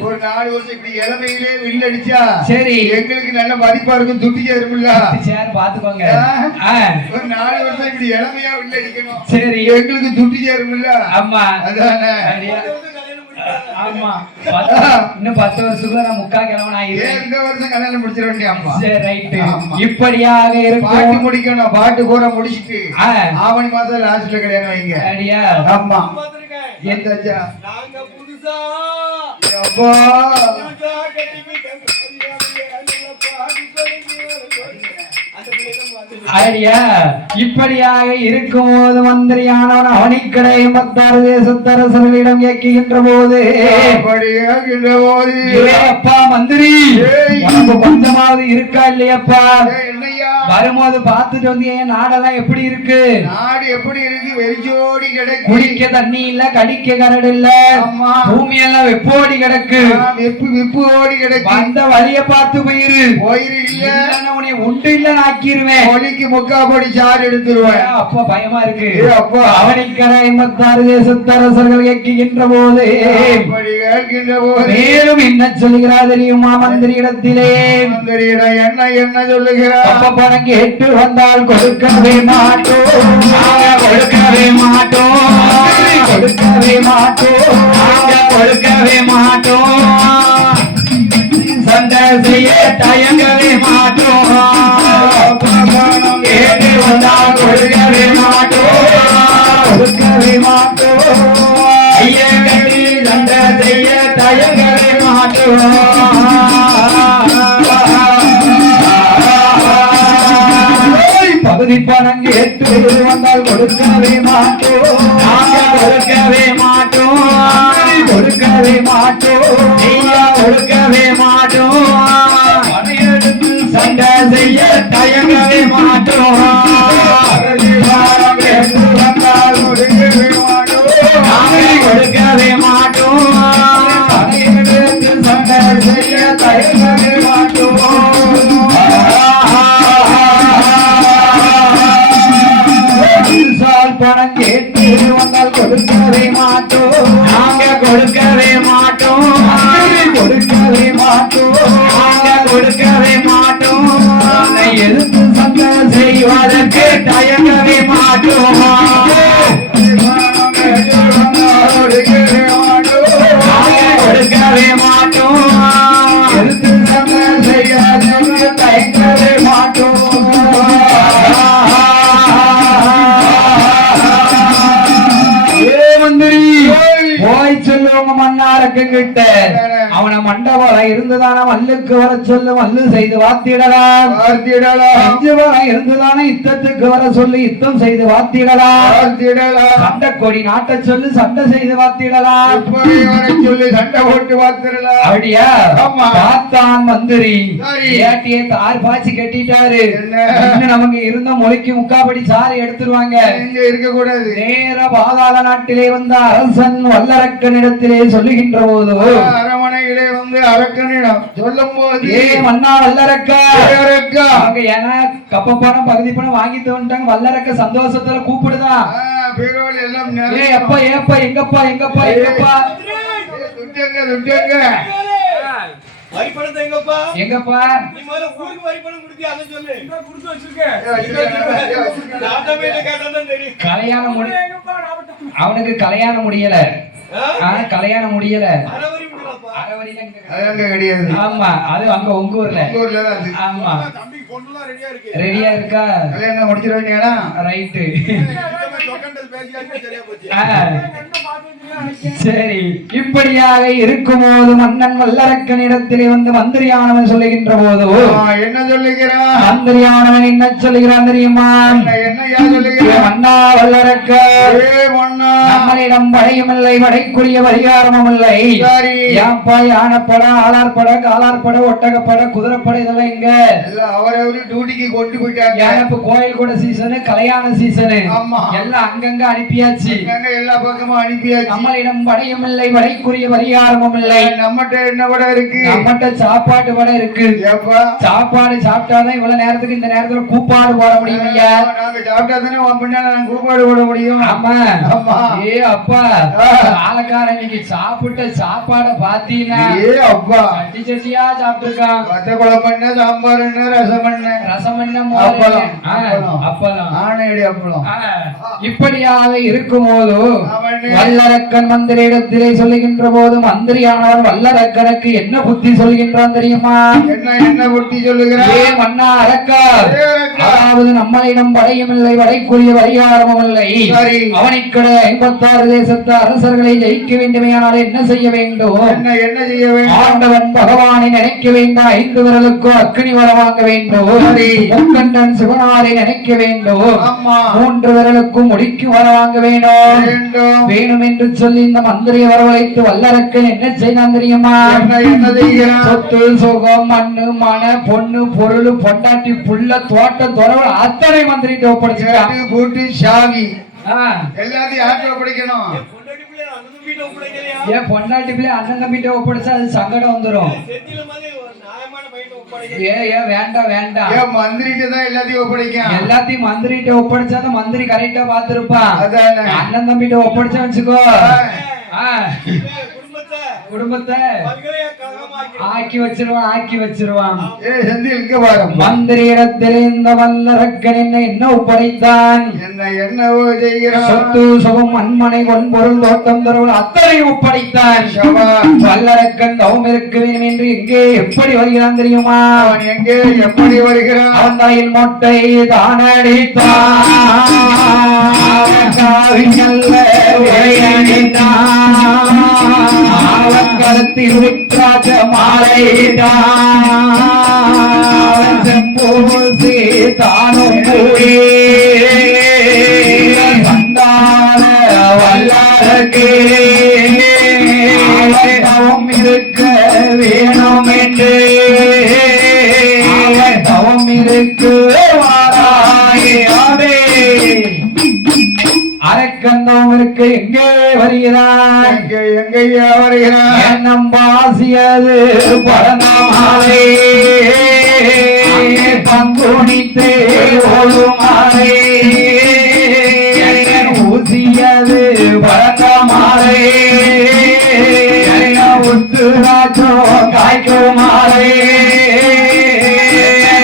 ஒரு 4 வருஷம் இப்படி இளமையிலே வில்லடிச்சா சரி எங்களுக்கு நல்ல மதிப்பா இருக்கும். துட்டி சேருமில்ல சேர் பாத்துக்கோங்க. ஒரு 4 வருஷம் இப்படி இளமையா வில்லடிக்கணும். சரி எங்களுக்கு துட்டி சேருமில்ல. ஆமா அதானே. ஆமா இன்னும் 10 வருஷத்துக்குள்ள நான் முக்கா கிழவன் ஆயிருவேன். இந்த வருஷம் கல்யாணம் முடிச்சிட வேண்டிய அம்மா. சரி ரைட். இப்படியாக இருக்கும். பாட்டு முடிக்கணும். பாட்டு கூட முடிச்சிட்டு ஆவணி மாசம் லாஸ்ட்ல கல்யாணம் வைங்க. அடியா ஆமா எந்த நாங்க புதுசா அப்பா ஐடியா இப்படியாக இருக்கும்போது மந்திரியானவன் அவனிக்கடை 56 தேசத்தரசர்களிடம் கேட்கின்ற போது அப்பா மந்திரி உனக்கு கொஞ்சமாவது இருக்கா இல்லையப்பா? வரும்போது பார்த்துட்டு வந்து என் நாடெல்லாம் எப்படி இருக்கு? நாடு எப்படி இருக்கு? வெறிச்சோடி கிடக்கு. குடிக்க தண்ணி இல்ல, கடிக்க கரடு இல்ல, பூமி எல்லாம் வெப்போடி கிடக்கு. வெப்பு ஓடி கிடக்கு. அந்த வழிய பார்த்து போயிரு. போயிரு இல்ல உன்னை உண்டு இல்ல நாக்கிருவேன். ஒலிக்கு முக்கா பொடி சாறு எடுத்துருவேன். அப்பா பயமா இருக்கு. அப்பா அவனிக்கடை 56 தேசத்தரசர்கள் கேட்கின்ற போது மேலும் என்ன சொல்லுகிறார் தெரியுமா? மந்திரியிடத்திலே மந்திரியிடம் என்ன சொல்லுகிறார்? அப்ப பணம் கேட்டு வந்தால் கொடுக்கவே மாட்டோம், கொடுக்கவே மாட்டோம், கொடுக்கவே மாட்டோம், கொடுக்கவே மாட்டோம், சண்டை செய்ய தயங்கவே மாட்டோம், கேட்டு வந்தால் கொடுக்கவே மாட்டோம், கொடுக்கவே மாட்டோம், ஐயா கட்டி சண்டை செய்ய தயங்கவே மாட்டோம். பகுதி பணம் கேட்டு வந்தால் கொடுக்கவே மாட்டோம், நாங்கள் கொடுக்கவே மாட்டோம், கொடுக்கவே மாட்டோம், ஐயா கொடுக்கவே மாட்டோம், படையெடுத்து சண்டை செய்ய தயங்கவே மாட்டோம், பகுதி பணம் கேட்டு வந்தால் கொடுக்கவே மாட்டோம், நாங்கள் கொடுக்கவே மாட்டோம், படையெடுத்து சண்டை செய்ய தயங்கவே மாட்டோம். பணம் கேட்டு வந்தால் கொடுக்கவே மாட்டோம், நாங்க கொடுக்கவே மாட்டோம், கொடுக்கவே மாட்டோம், நாங்க கொடுக்கவே மாட்டோம், எதிர்த்து சண்டை செய்வதற்கு தயங்கவே மாட்டோம், கொடுக்கவே மாட்டோம், எதிர்த்து சண்டை செய்வதற்கு தயங்கவே மாட்டோம். போய் சொல்லுவங்க மன்னாரக்கிட்ட அவனை மண்டபம் இருந்துதான மல்லுக்கு வர சொல்லு, மல்லு செய்து வாத்திடலாம், இருந்துதானே யுத்தத்துக்கு வர சொல்லி யுத்தம் செய்து வாத்திடலாம், சண்டை கொடி நாட்ட சொல்லு சண்டை செய்து வாத்திடலாம், சொல்லி சண்டை போட்டு வாத்திடலாம். அப்படியா? பார்த்தான் மந்திரி ஏட்டியை தார் பாய்ச்சி கட்டிட்டாரு. இன்னும் நமக்கு இருந்த மொழிக்கு முக்காபடி சாரி எடுத்துருவாங்க. இருக்க கூடாது. நேர பாதாள நாட்டிலே வந்த அரசன் வல்லரக்கனிடத்திலே சொல்லுகின்ற போது அரமனையிலே வந்து அரக்கனிடம் சொல்லும் போது ஏ மன்னா வல்லரக்கா அவங்க ஏன்னா கப்ப பணம் பகுதி பணம் வாங்கிட்டு வந்துட்டாங்க. வல்லரக்க சந்தோஷத்துல கூப்பிடுதான் எல்லாம் எப்பா ஏப்பா எங்கப்பா எங்கப்பா எங்கப்பா எங்கப்பா கல்யாணம் அவனுக்கு கல்யாணம் முடியல, கல்யாணம் முடியல. ஆமா அது அங்க உங்க ஊர்ல. ஆமா ரெடியா இருக்கா? கல்யாணம் முடிச்சிட வேண்டியடா. ரைட்டு சரி. இப்படியாக இருக்கும்போது மன்னன் வல்லரக்கனிடத்திலே வந்து மந்திரியானவன் சொல்லுகின்ற போது என்ன சொல்லுகிறான்? மந்திரியானவன் என்ன சொல்லுகிறான் தெரியுமா? மன்னா வல்லரக்க நம்மளிடம் படையும் இல்லை, படைக்குரிய பரிகாரமும் இல்லை. யாப்பா யானைப்பட, ஆளார்பட, காலார்பட, ஒட்டகப்பட, குதிரைப்பட இதெல்லாம் எங்க அவரவரு டியூட்டிக்கு கொண்டு போயிட்டாங்க. கோயில் கூட சீசனு, கல்யாண சீசனு, எல்லா எல்லாம் அங்கங்க அனுப்பியாச்சு எல்லா பக்கமும் அனுப்பியாச்சு நம்மளிடம் வடையும் இல்லை வடைக்குரிய பரிகாரமும் இல்லை நம்மகிட்ட என்ன வடை இருக்கு நம்மகிட்ட சாப்பாட்டு வடை இருக்கு சாப்பாடு சாப்பிட்டாதான் இவ்வளவு நேரத்துக்கு இந்த நேரத்துல கூப்பாடு போட முடியும் ஐயா நாங்க சாப்பிட்டா தானே நாங்க கூப்பாடு போட முடியும் ஆமா ஏ அப்பா ஆளக்காரன் இன்னைக்கு சாப்பிட்ட சாப்பாட பாத்தீங்கன்னா ஏ அப்பா சட்டி சட்டியா சாப்பிட்டுருக்கான் வத்த குழம்பு என்ன சாம்பார் என்ன ரசம் என்ன ரசம் என்ன அப்பளம் ஆணையடி அப்பளம் இப்படியாக இருக்கும் போது வல்லரக்கன் மந்திரியிடத்திலே சொல்லுகின்ற போது மந்திரியானவர் வல்லரக்கனுக்கு என்ன புத்தி சொல்கின்றான் தெரியுமா என்ன புத்தி சொல்லுகிறார் ஏ மன்னா அரக்கா அதாவது நம்மளிடம் படையும் இல்லை வடைக்குரிய பரிகாரமும் இல்லை அவனிக்கட 56 தேசத்து அரசர்களை ஜெயிக்க வேண்டுமையானால் என்ன செய்ய வேண்டும் என்ன செய்ய வேண்டும் ஆண்டவன் பகவானை நினைக்க வேண்டும் 5 விரலுக்கு அக்னி வர வாங்க வேண்டும் முக்கண்டன் சிவனாரை நினைக்க வேண்டும் 3 விரலுக்கும் முடிக்கு வர வாங்க வேணும் என்று சொல்லி இந்த மந்திரியை வரவழைத்து வல்லரக்கன் என்ன செய்தான் தெரியுமா சொத்து சுகம் மண்ணு மன பொண்ணு பொருள் பொண்டாட்டி புள்ள தோட்டம் துறவு அத்தனை மந்திரிட்டு ஒப்படைச்சு பூட்டி சாவி எல்லாத்தையும் யார்கிட்ட ஒப்படைக்கணும் ஏன் பொண்டாட்டி பிள்ளை அண்ணன் தம்பிட்ட ஒப்படைச்சா அது சங்கடம் வந்துடும் வேண்டாம் மந்திரிட்ட தான் எல்லாத்தையும் ஒப்படைக்கும் எல்லாத்தையும் மந்திரிட்ட ஒப்படைச்சாதான் மந்திரி கரெக்டா பாத்துருப்பான் அண்ணன் தம்பிட்ட ஒப்படைச்சா வச்சுக்கோ குடும்பத்தை ஆக்கி வச்சிருவான் மந்திரி இடத்தில் இந்த வல்லரக்கன் என்ன ஒப்படைத்தான் என்னவோ செய்கிறான் சொத்து சுகம் மண்மனை பொன்பொருள் தோட்டம் தரவுள் அத்தனை ஒப்படைத்தான் வல்லரக்கன் தவம் இருக்க வேண்டும் என்று எங்கே எப்படி வருகிறான் தெரியுமா எங்கே எப்படி வருகிறான் அவன் தாயில் மொட்டை தானடித்தான் கருத்தில் விற்றாத மாலைதான் செம்பூசி தானும் கூடி வந்தான வல்லரக்கே தவம் இருக்க வேணும் என்று தவம் இருக்க வாராயே அரக்கந்தம் இருக்கு எங்கே வருகிறான் எங்கேயா வருகிறான் எண்ணம் பாசியது பழனமாலை பங்குனித்தே ஓடுமாலை ஊசியது பழனமாலை உத்துராஜோ காய்க்குமாலை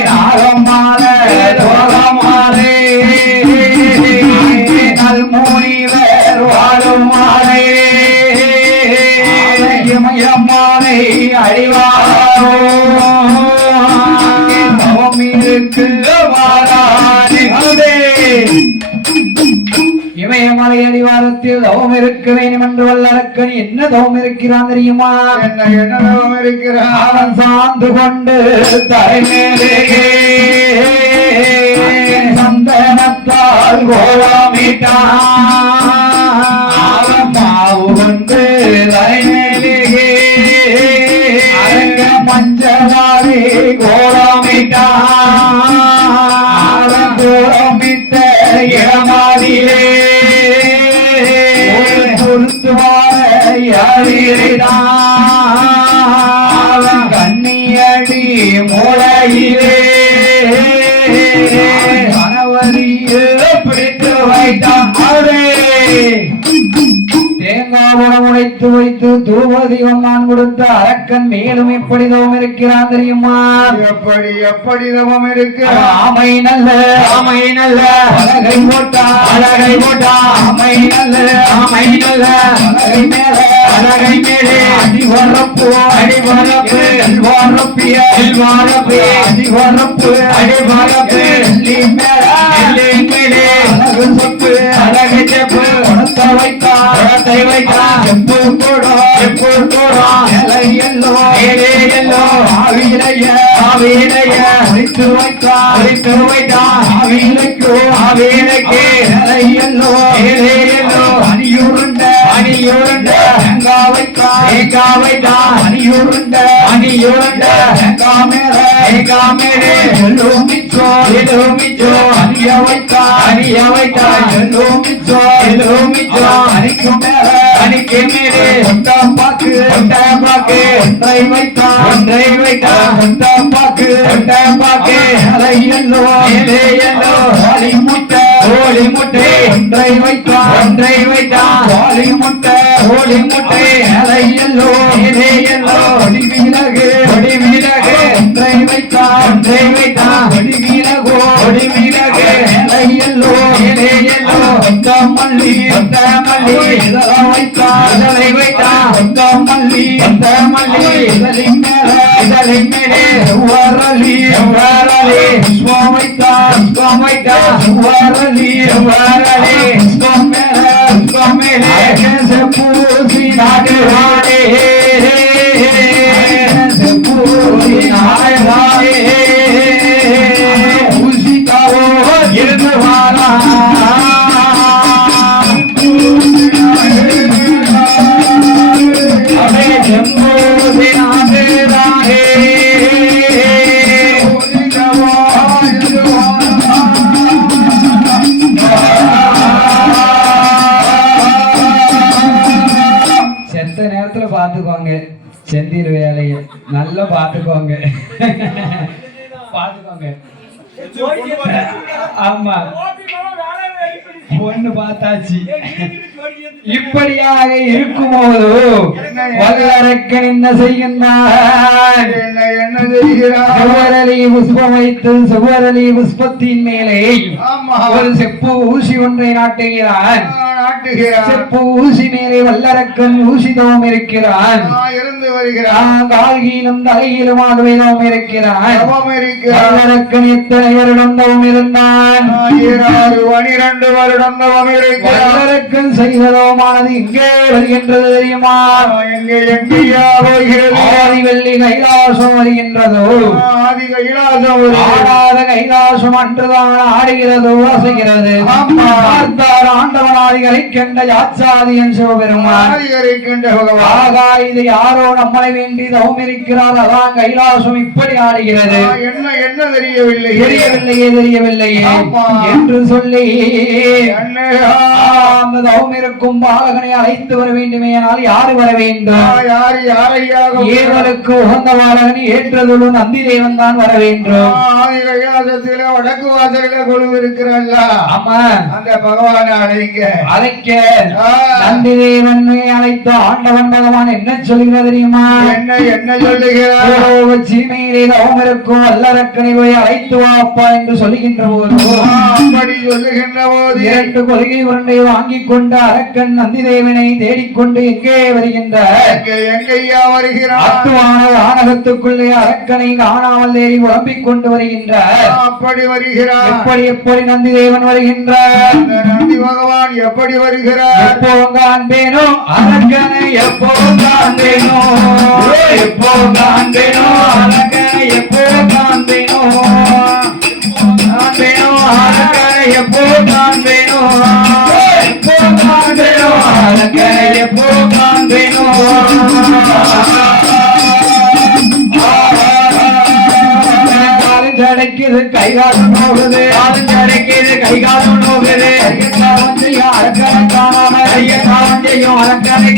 நாகமாலை தோகமாலை முனிவர் வாழுமாலை இமயமாலை அழிவாரோ தவம் இருக்கு வாரானே இமயமலை அடிவாரத்தில் தவம் இருக்க வேண்டும் என்று வல்லரக்கன் என்ன தவம் இருக்கிறான் தெரியுமா என்ன தவம் இருக்கிறான் அவன் சார்ந்து கொண்டு தலைமேலே சந்தனத்தால் கோலமிட்டான் மாவு கொண்டு தலைமேலே மஞ்சளாரி கோலமிட்டான் கோலமிட்ட இடமாதிலே கண்ணியடி மூளையிலே கணவரியே பிடித்து வைத்தான் தேங்காய் உடைத்து வைத்து தூபதீபம் நான் கொடுத்த அரக்கன் மேலும் எப்படி தவம் இருக்கிறான் தெரியுமா எப்படி தவம் இருக்கு ஆமை நல்ல அழகை போட்டா ஆமை நல்ல அழகை மேலே அடிவரப்பு அடிவரப்பு மேலே அழகு சொப்பு அழகை செப்பு குணத்தை வைத்தான் எப்போ கூட எல்லோ ஆவியிலைய அழித்து வைத்தான் ஆவியிலைக்கு எல்லோ அணியுருண்ட தேங்காய் வைத்தான் அணியுருண்ட தேங்காய் மேலே எல்லோரும் மிச்சோ அணிய வைத்தான் எல்லோரும் மிச்சோ அணிக்கு மேலே பாக்கு ஒன்றை வைத்தான் பாக்கு அலை எல்லோ கோழி முட்டை ஒன்றை வைத்தான் கோழி முட்டை அலை எல்லோ கொடி வீரகு ஒன்றை வைத்தான் கொடி வீரகு அலை எல்லோ மல்லி இதழை வைத்தான் மல்லி இதழின் மேலே வரலி புஷ்பம் வைத்தான் புஷ்பம் மேலே பூசி நாடுவானே பூசிக்காவோ இருந்து வாரா செத்த நேரத்துல பாத்துக்கோங்க செந்தில் வேலையை நல்லா பாத்துக்கோங்க ஆமா பொண்ணு பார்த்தாச்சு இப்படியாக இருக்கும்போது வல்லரக்கன் என்ன செய்கின்றார் சுவரலி புஷ்பம் வைத்து சுவரலி புஷ்பத்தின் மேலே ஒரு செப்பு ஊசி ஒன்றை நாட்டுகிறான் செப்பு ஊசி மேலே வல்லரக்கன் ஊசிதவம் இருக்கிறான் கால்கீழும் தலைகீழுமாகவே தவம் இருக்கிறான் வல்லரக்கன் எத்தனை வருடம் தவம் இருந்தான் 12 வருடம் தவம் இருக்கிறான் வல்லரக்கன் செய்ததவமானது எங்கே வருகின்றது தெரியுமா எங்கேயா வருகிறது ஆதி வெள்ளி கைலாசம் வருகின்றதோ ஆதி கைலாசம் ஆடாத கைலாசம் அன்றுதான் ஆடுகிறதோ அசைகிறது பார்த்தார் ஆண்டவனாதிகளை கண்ட யாச்சாதியன் சிவபெருமான் ஆகா இது யாரோ நம்மளை வேண்டி தவம் இருக்கிறார் அதான் கைலாசம் இப்படி ஆடுகிறது என்ன தெரியவில்லையே என்று சொல்லி அந்த தவம் இருக்கும் பாலகனை அழைத்து வர வேண்டுமேனால் யாரு வர வேண்டும் ஏவலுக்கு உகந்த பாலகனை ஏற்றதுள்ள நந்தி தேவன் தான் வர வேண்டும் வடக்கு வாசலில் கொழு இருக்கிறல்ல ஆமா அந்த பகவானை அழைக்க நந்தி தேவனை அழைத்த ஆண்டவன் பகவான் என்ன சொல்லுகிற தெரியுமா என்ன சொல்லுகிறார் சீமையிலே தவம் இருக்கும் வல்லரக்கனை போய் அழைத்து வாப்பா என்று சொல்லுகின்ற போது அப்படி சொல்லுகின்ற போது 2 கொள்கை உருண்டை வாங்கி கொண்ட அரக்கன் நந்தி தேவனை தேடிக்கொண்டு எங்கே எங்கேயா வருகிறார் அத்துவான வானகத்துக்குள்ளே அரக்கனை காணாமல் தேடி உழம்பிக் கொண்டு வருகின்றார் அப்படி வருகிறார் எப்படி நந்தி தேவன் வருகின்றார் நந்தி பகவான் எப்படி வருகிறார் எப்போ காண்பேனோ அரக்கனை எப்போ காண்பேனோ அரக்கனை எப்போ காண்பேனோ அரக்கனை எப்போ காண்பேனோ அரக்கனை எப்போ காண்பேனோ கிடைக்குது கைகாலம் நோகுது கைகாலம் நோகுது அரக்கனை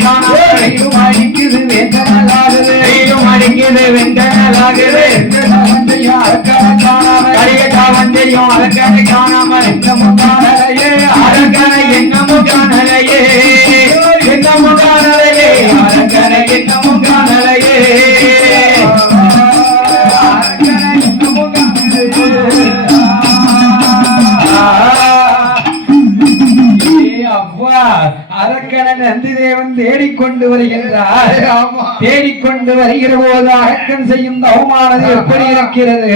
காணாம அடிக்குது வெந்தனலாகுது அரக்கனை காணாம என்னமும் காணலையே அரக்கனை என்னமும் காணலையே அரக்கனை என்னமும் காணலையே அரக்கனை நந்தி தேவன் தேடிக்கொண்டு வருகின்றார் தேடிக்கொண்டு வருகிற போது அரக்கன் செய்யும் அவமானது எப்படி இருக்கிறது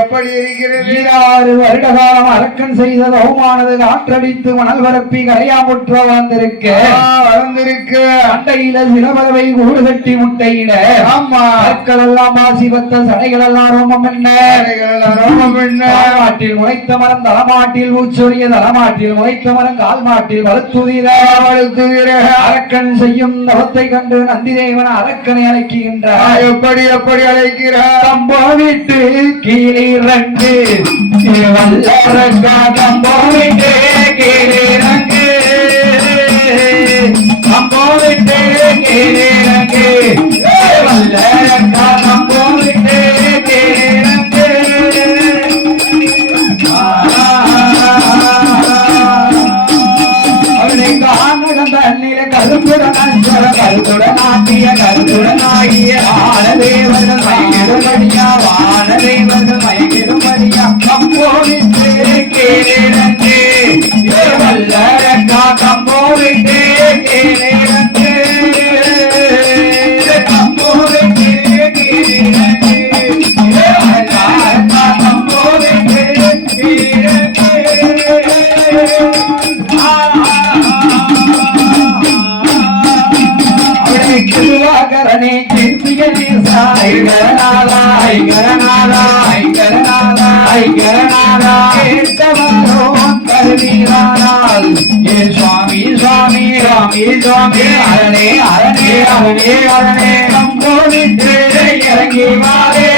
எப்படி இருக்கிறது 6 வருட காலம் அரக்கன் செய்த அவமானது காற்றடித்து மணல் பரப்பி கரையாமுற்ற வளர்ந்திருக்க அண்டையில சிலபலவை கூடு கட்டி முட்டையிட கற்கள் எல்லாம் பாசி பத்த சடைகள் எல்லாம் ரோமம் என்ன தலைமாட்டில் முளைத்த மரம் தலைமாட்டில் ஊச்சொரிய தலைமாட்டில் முளைத்த மரம் கால் மாட்டில் வலுத்துதிர வாழ்த்துகிற அரக்கன் செய்யும் தவத்தை கண்டு நந்திதேவன் அரக்கனை அழைக்கின்றார். எப்படி எப்படி அழைக்கிறார்? கம்போ விட்டு கீழிறங்கு வல்லரக்கா, கம்போ விட்டு கீழிறங்கு, கம்போ விட்டு கீழிறங்கு வல்லரக்கா, கம்போ விட்டு கீழிறங்கு. அவனை காணகந்த அண்ணில கருத்துடன் ஆட்டிய கருத்துடன் ஆகிய வானதேவர்கள் மயங்கிடும்படியா, வானதேவர்கள் மயங்கிடும்படியா, கம்போவிட்டு கீழிறங்கு வல்லரக்கா, கம்போவிட்டு கீழிறங்கு, கம்போவிட்டு கீழிறங்கு வல்லரக்கா, கம்போவிட்டு கீழிறங்கு. திருவாகரனே சிற்பியனே சாய் கரநாதா, கரநாதா, கரநாதா, கரநாதா, கேட்டவரோ கருவீரானால் ஏ சுவாமி சுவாமி சுவாமி சுவாமி, அரணே அரணே அரணே அரணே, கம்போவிட்டு இறங்கி வாரே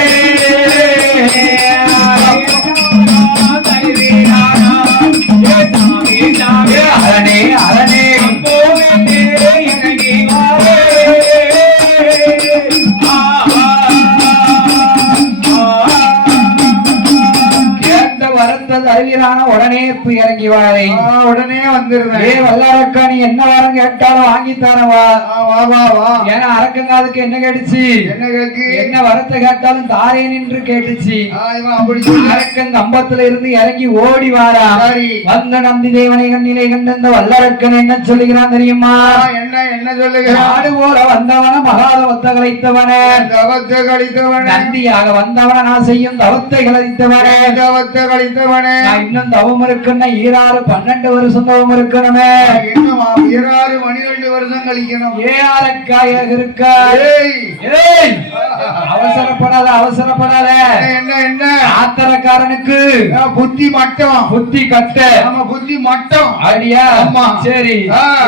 அரணே அரணே, கம்போவிட்டு இறங்கி வாரே. வரத்தது அறிவீரான உடனே இறங்கி வாரே. உடனே வந்துருவேன். ஏ வல்லரக்கா, நீ என்ன வரம் கேட்டாலும் வாங்கித்தாரவா? வா வா வா. ஏன்னா அரக்கங்காதுக்கு என்ன கேட்டுச்சு? என்ன கேக்கு? என்ன வரத்தை கேட்டாலும் தாரேன் என்று கேட்டுச்சு. அப்படி சொல்லி அரக்கன் கம்பத்துல இருந்து இறங்கி ஓடி வாரா. வந்த நந்தி தேவனை கண்ணிலை கண்ட இந்த வல்லரக்கன் என்ன சொல்லுகிறான் தெரியுமா? என்ன என்ன சொல்லுகிறான்? நாடு போல வந்தவன மகாதவத்தை கலைத்தவன, தவத்தை கழித்தவன, நந்தியாக வந்தவன நான் செய்யும் தவத்தை கலைத்தவன, தவத்தை கழித்தவனே, நான் இன்னும் தவம் இருக்குன்னா 12 வருஷம் தவம் இருக்கணுமே, இன்னும் 12 வருஷம் கழிக்கணும். ஏ அரக்காயாக இருக்கா? ஏய் அவசரப்படாத அவசரப்படாத. என்ன என்ன? ஆத்திரக்காரனுக்கு புத்தி மட்டம், புத்தி கட்ட. நம்ம புத்தி மட்டம். அப்படியா? ஆமா. சரி.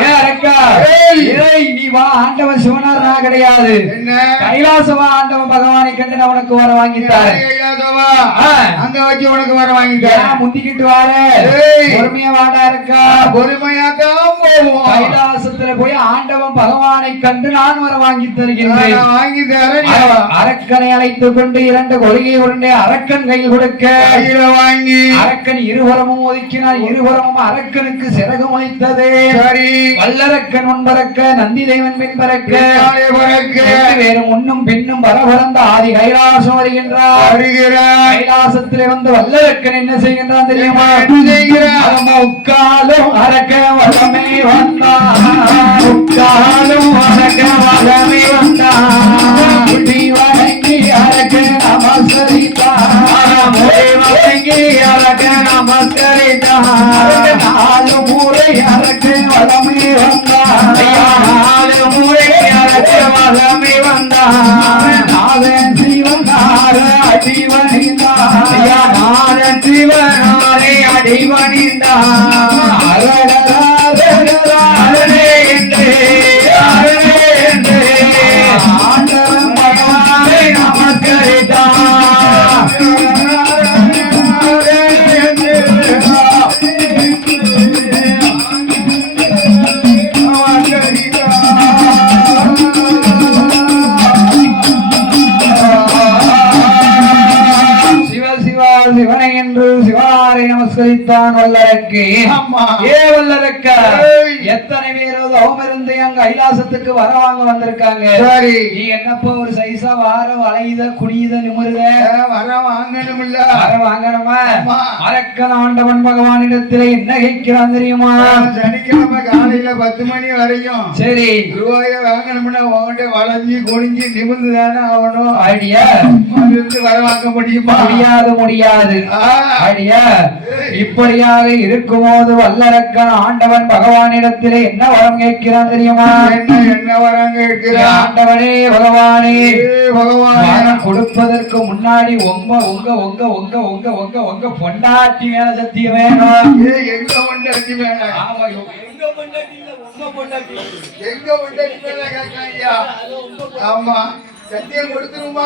ஏ அரக்கா, ஏய் நீ வா, ஆண்டவன் சிவனார் நான் கிடையாது. என்ன? கைலாசவா ஆண்டவன் பகவானை கண்டு நான் உனக்கு வர வாங்கித்தாரு. கைலாசவா அங்க வச்சு உனக்கு வர வாங்கிட்டாரு. முந்திக்கிட்டு வாரு, பொறுமையா வாடா இருக்கா. பொறுமையா தான் போவோம். கைலாசத்துல போய் ஆண்டவன் பகவானை கண்டு நான் வர வாங்கி தருகிறேன். வாங்கி தரேன். அரக்கனை அழைத்துக் கொண்டு 2 கொள்கை உருண்டை அரக்கன் கையில் கொடுக்க வாங்கி அரக்கன் இருபுறமும் ஒதுக்கினார். இருபுறமும் அரக்கனுக்கு சிறகம் வைத்தது. சரி. வல்லரக்கன் முன்பறக்க, நந்தி தேவன் பின்பறக்க, வேறு முன்னும் பின்னும் பரபரந்த ஆதி கைலாசம் வருகின்றார். கைலாசத்திலே வந்து வல்லரக்கன் என்ன செய்கின்றான் தெரியுமா? முக்காலும் அரக்க வளமே வந்தான், முக்காலும் அரக்க வளமே வந்தான், வணங்கி அரக்க நமஸ்கரித்தான், வணங்கி அரக்க நமஸ்கரித்தான், 4 முறை அரக்க வளமே வந்தான், 4 முறை அரக்க வளமே வந்தான், நாதன் சிவனார அடிவணிந்தான், நாதன் சிவனாரை அடிவணிந்தான், அரடரே என்று அரடே என்று ஆண்டவன் பகவானை நமஸ்கரித்தான். சிவனை என்று சிவனாரை நமஸ்கரித்தான் வல்லரக்கே. ஏ வல்லரக்க, எத்தனை பேரோ தவம் இருந்து அங்க கைலாசத்துக்கு வர வாங்க வந்திருக்காங்க. சரி. நீ என்னப்பா ஒரு சைஸா வார வளையுத குடியுத நிமிருத? வர வாங்கணும் இல்ல? வர வாங்கணுமா? அரக்கன் ஆண்டவன் பகவானிடத்திலே என்ன கேட்கிறான் தெரியுமா? சனிக்கிழமை காலையில 10 மணி வரையும் சரி ரூபாய வாங்கணும்னா உங்கள்கிட்ட வளைஞ்சி குடிஞ்சு நிமிர்ந்து தானே ஆகணும். ஐடியா வர வாங்க முடியுமா? முடியாது. ஐடியா இப்படியாக இருக்கும்போது வல்லரக்கன் ஆண்டவன் பகவானிடத்திலே என்ன வரம் கேட்கிறான் தெரியுமா? என்ன வரம் கேட்கிறான்? ஆண்டவனே பகவானே, பகவான் கொடுப்பதற்கு முன்னாடி உங்க உங்க உங்க உங்க உங்க உங்க உங்க பொண்டாட்டி மேல சத்தியம் வேணும். எங்க பொண்டாட்டி வேணும்? ஆமா, எங்க எங்க பொண்டாட்டி மேல கேட்காங்கய்யா? ஆமா சத்தியம் கொடுத்துருமா?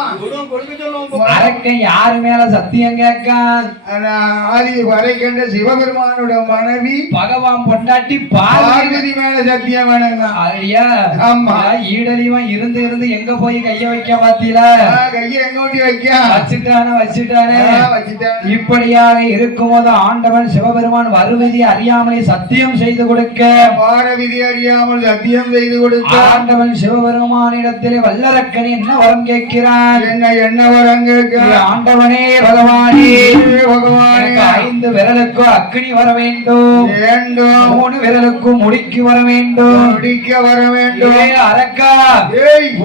அரக்கன் யாரு மேல சத்தியம் கேட்கான்? ஆதி வரைக்கின்ற சிவபெருமானோட மனைவி பகவான் பொண்டாட்டி பார்வதி மேல சத்தியம் வேணுங்க. ஐயா ஆமா ஈடலிவன் இருந்து இருந்து எங்க போய் கைய வைக்க பாத்தீல? கைய எங்க ஊட்டி வைக்க வச்சுட்டானே. இப்படியாக இருக்கும்போது ஆண்டவன் சிவபெருமான் வருவிதி அறியாமலே சத்தியம் செய்து கொடுக்க, வாரவிதி அறியாமல் சத்தியம் செய்து கொடுக்க, ஆண்டவன் சிவபெருமானிடத்திலே வல்லரக்கன் என்ன வரம் கேட்கிறான்? என்ன வரம் கேட்கிறான்? ஆண்டவனே பகவானே, பகவானே 5 விரலுக்கு அக்னி வர வேண்டும், 3 விரலுக்கு முடிக்கு வர வேண்டும், வர வேண்டும். அரக்கா,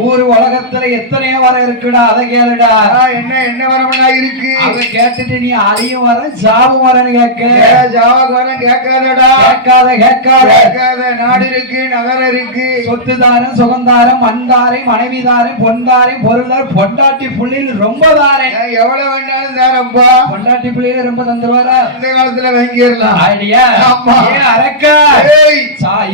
ஊரு உலகத்துல எத்தனையோ வரம் இருக்குடா, அதை கேளுடா. என்ன வரம்னா இருக்கு? அதை கேட்டுட்டு நீ அழியும் வர சாவும் வரன்னு கேட்க, ஜாவக்கு வரம் கேட்காதடா. கேட்காத. நாடு இருக்கு, நகரம் இருக்கு, சொத்துதாரம், சுகந்தாரம், மண்தாரை, மனைவிதாரை, பொன்தாரை, பொருளார், பொண்டாட்டி புள்ளில் ரொம்ப தாரே. எவ்வளவு வேண்டாலும் தாரப்பா. பொண்டாட்டி புள்ளியில ரொம்ப தந்துருவாரா? இந்த காலத்துல வாங்கிடலாம். ஐடியா அரக்கா,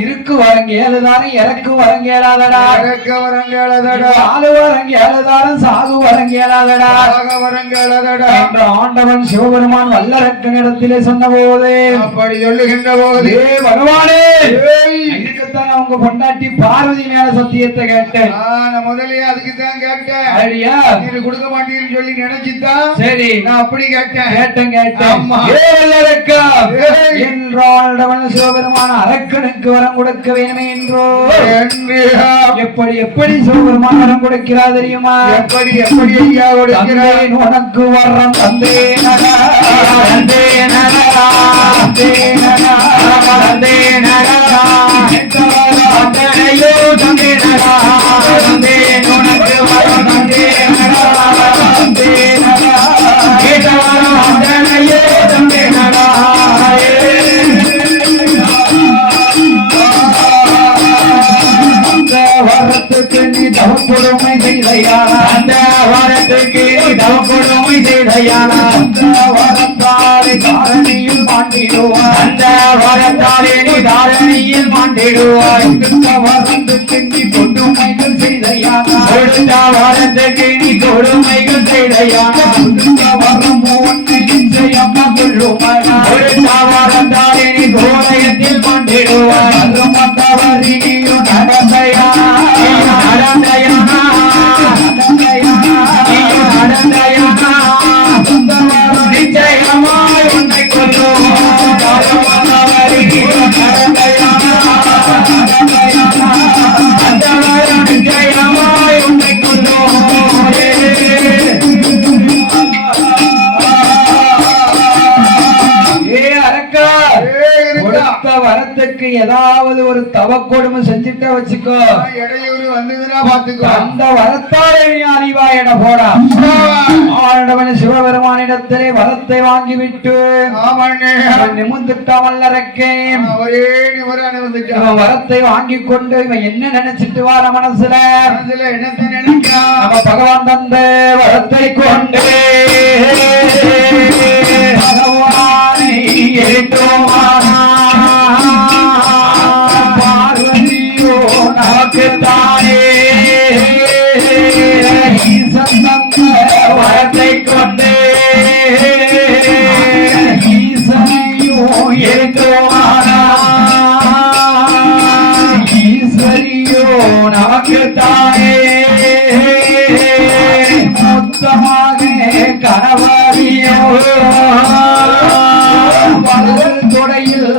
இருக்கு வரங்க 7 தாரம், இறக்கு வரங்க 7ஆதடா, இறக்க வரங்க 7ஆதடா, சாகு வரங்க 7 தாரம், சாகு வரங்க 7ஆதடா, சாக வரங்க 7ஆதடா என்று ஆண்டவன் சிவபெருமான் வல்லரக்கனிடத்திலே சொன்ன போது, அப்படி சொல்லுகின்ற போது, பகவானே இதுக்குத்தான் அவங்க பொண்டாட்டி பார்வதி மேல சத்தியத்தை கேட்டேன். நான் முதலே அதுக்குதான் கேட்டேன். ஐடியா நீ கொடுக்க மாட்டீங்கன்னு சொல்லி நினைச்சுதான் சரி நான் அப்படி கேட்டேன். என்றால் சிவபெருமான அரக்கனுக்கு வரம் கொடுக்க வேணுமே என்றோ, எப்படி சிவபெருமான் வரம் கொடுக்கிறார் தெரியுமா? எப்படி ஐயா கொடுக்கிறேன்? உனக்கு வரம் தந்தேன் வரத்துக்கு நீ தவம் கொடுமை செய்தையானா, அந்த வரத்துக்கு நீ தவம் கொடுமை செய்தையானா, அந்த வரத்தாலே தாரணியில் மாண்டிடுவாய், அந்த வரத்தாலே நீ தாரணியில் மாண்டிடுவாய். இந்த வரத்துக்கு நீ கொடுமைகள் செய்தையானா, கொடுத்த வரத்துக்கு நீ கொடுமைகள் செய்தையானா, கொடுத்த வரம் ஒன்றை நிச்சயமா கொள்ளுமானா, கொடுத்த வரத்தாலே நீ கோலயத்தில் மாண்டிடுவாய். மற்றவரி நீயும் நடந்தையானா, நடந்தையானா, நிச்சயமாய் உன்னை கொள்ளும். நிச்சயமாய் உன்னை கொள்ளும். வரத்துக்கு ஏதாவது ஒரு தவக்கொடுமை செஞ்சுட்ட வச்சுக்கோ, இடையூறு வந்ததுன்னா பாத்துக்கோ, அந்த வரத்தாலே நீ அறிவாயிட போடா. ஆண்டவன் சிவபெருமானிடத்திலே வரத்தை வாங்கிவிட்டு நிமிந்துட்டான் வல்லரக்கேன். வரத்தை வாங்கி கொண்டு இவன் என்ன நினைச்சிட்டு வார மனசுல என்னத்தை நினைக்கிறான்? நம்ம பகவான் தந்த வரத்தை கொண்டு பகவானை எரித்தோமானா, பார்வதியோ நமக்கு தானே ஈசன் தந்த வரத்தை கொண்டு ஈசனையோ எரித்தோமானா, ஈஸ்வரியோ நமக்கு தானே மொத்தமாக கணவரியோ தொடையில்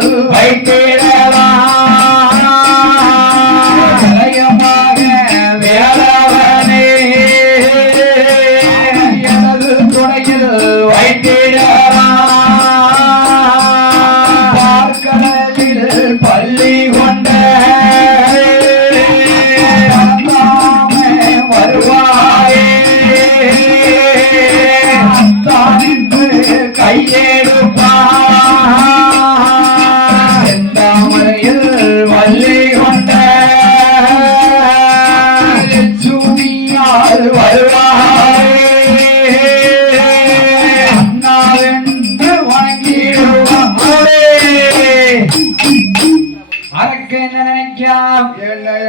அரக்க என்ன நினைக்காம்?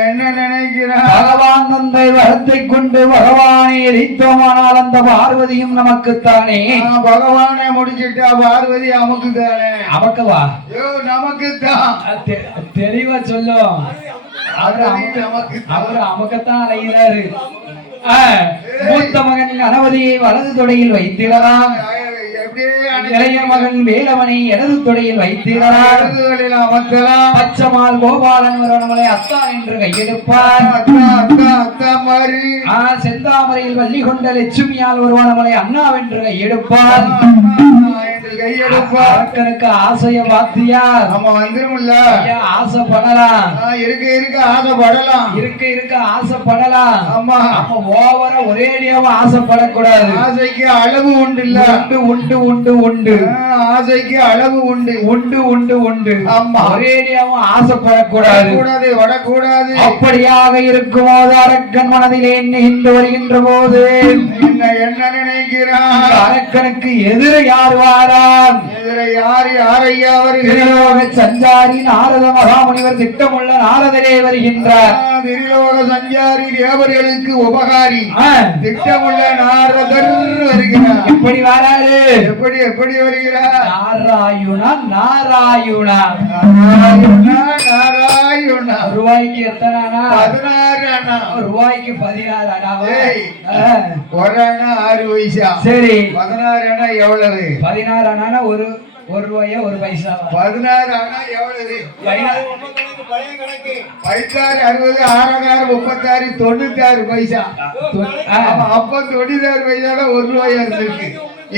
என்ன நினைக்கிறான்? பகவான் தந்தை வரத்தை கொண்டு பகவானை எரித்தோமானால் அந்த பார்வதியும் நமக்குத்தானே. பகவானே முடிச்சிட்டா பார்வதி அமுக்கு தானே. அவக்கவா? நமக்குத்தான். தெளிவா சொல்லும். அவரு அமுக்கத்தான் அலைகிறாரு. மூத்த மகன் கணபதியை வலது தொடையில் வைத்திடலாம், இளைய மகன் வேலவனை இடது தொடையில் வைத்திடலாம், பச்சமால் கோபாலன் நம்மளை அத்தா என்று கையெடுப்பார். செந்தாமரையில் வள்ளி கொண்ட லட்சுமியால் ஒருவன் நம்மளை அண்ணாவென்று கையெடுப்பார். அரக்கனுக்கு ஆசைய பாத்தியா? நம்ம வந்துரும்ல, ஆசைப்படலாம். ஆசைப்படலாம், இருக்க ஆசைப்படலாம். ஆமா, ஓவரா ஒரேடியாவும் ஆசைப்படக்கூடாது. ஆசைக்கு அளவு உண்டு இல்ல? உண்டு உண்டு உண்டு. ஆசைக்கு அளவு உண்டு. உண்டு. ஆமா, ஒரேடியாவும் ஆசைப்படக்கூடாது, வரக்கூடாது. அப்படியாக இருக்கும் போது அரக்கன் மனதிலே எண்ணுகின்ற வருகின்ற போது என்ன நினைக்கிறான்? அரக்கனுக்கு எதிர யார் வாரான்? எதிர யாரையா வருகிறார்? சஞ்சாரி நாரத மகாமுனிவர் திட்டமுள்ள நாரதரே வருகின்றார். திரிலோக சஞ்சாரி தேவர்களுக்கு உபகாரி திட்டமுள்ள நாரதர் வருகிறார். எப்படி வராரு? எப்படி வருகிறார்? நாராயுணா. ரூபாய்க்கு எத்தனை அணா? 16 அணா. ரூபாய்க்கு 16 அணாவா? ஒரு அணா 6 பைசா. சரி, 16 அணா எவ்வளவு? 16 அணானா ஒரு ரூபாயா ஒரு பைசா? 16 அணா எவ்வளவு? 16 60 66 36 96 பைசா. அப்ப 96 பைசா தான் 1 ரூபாயா இருந்திருக்கு.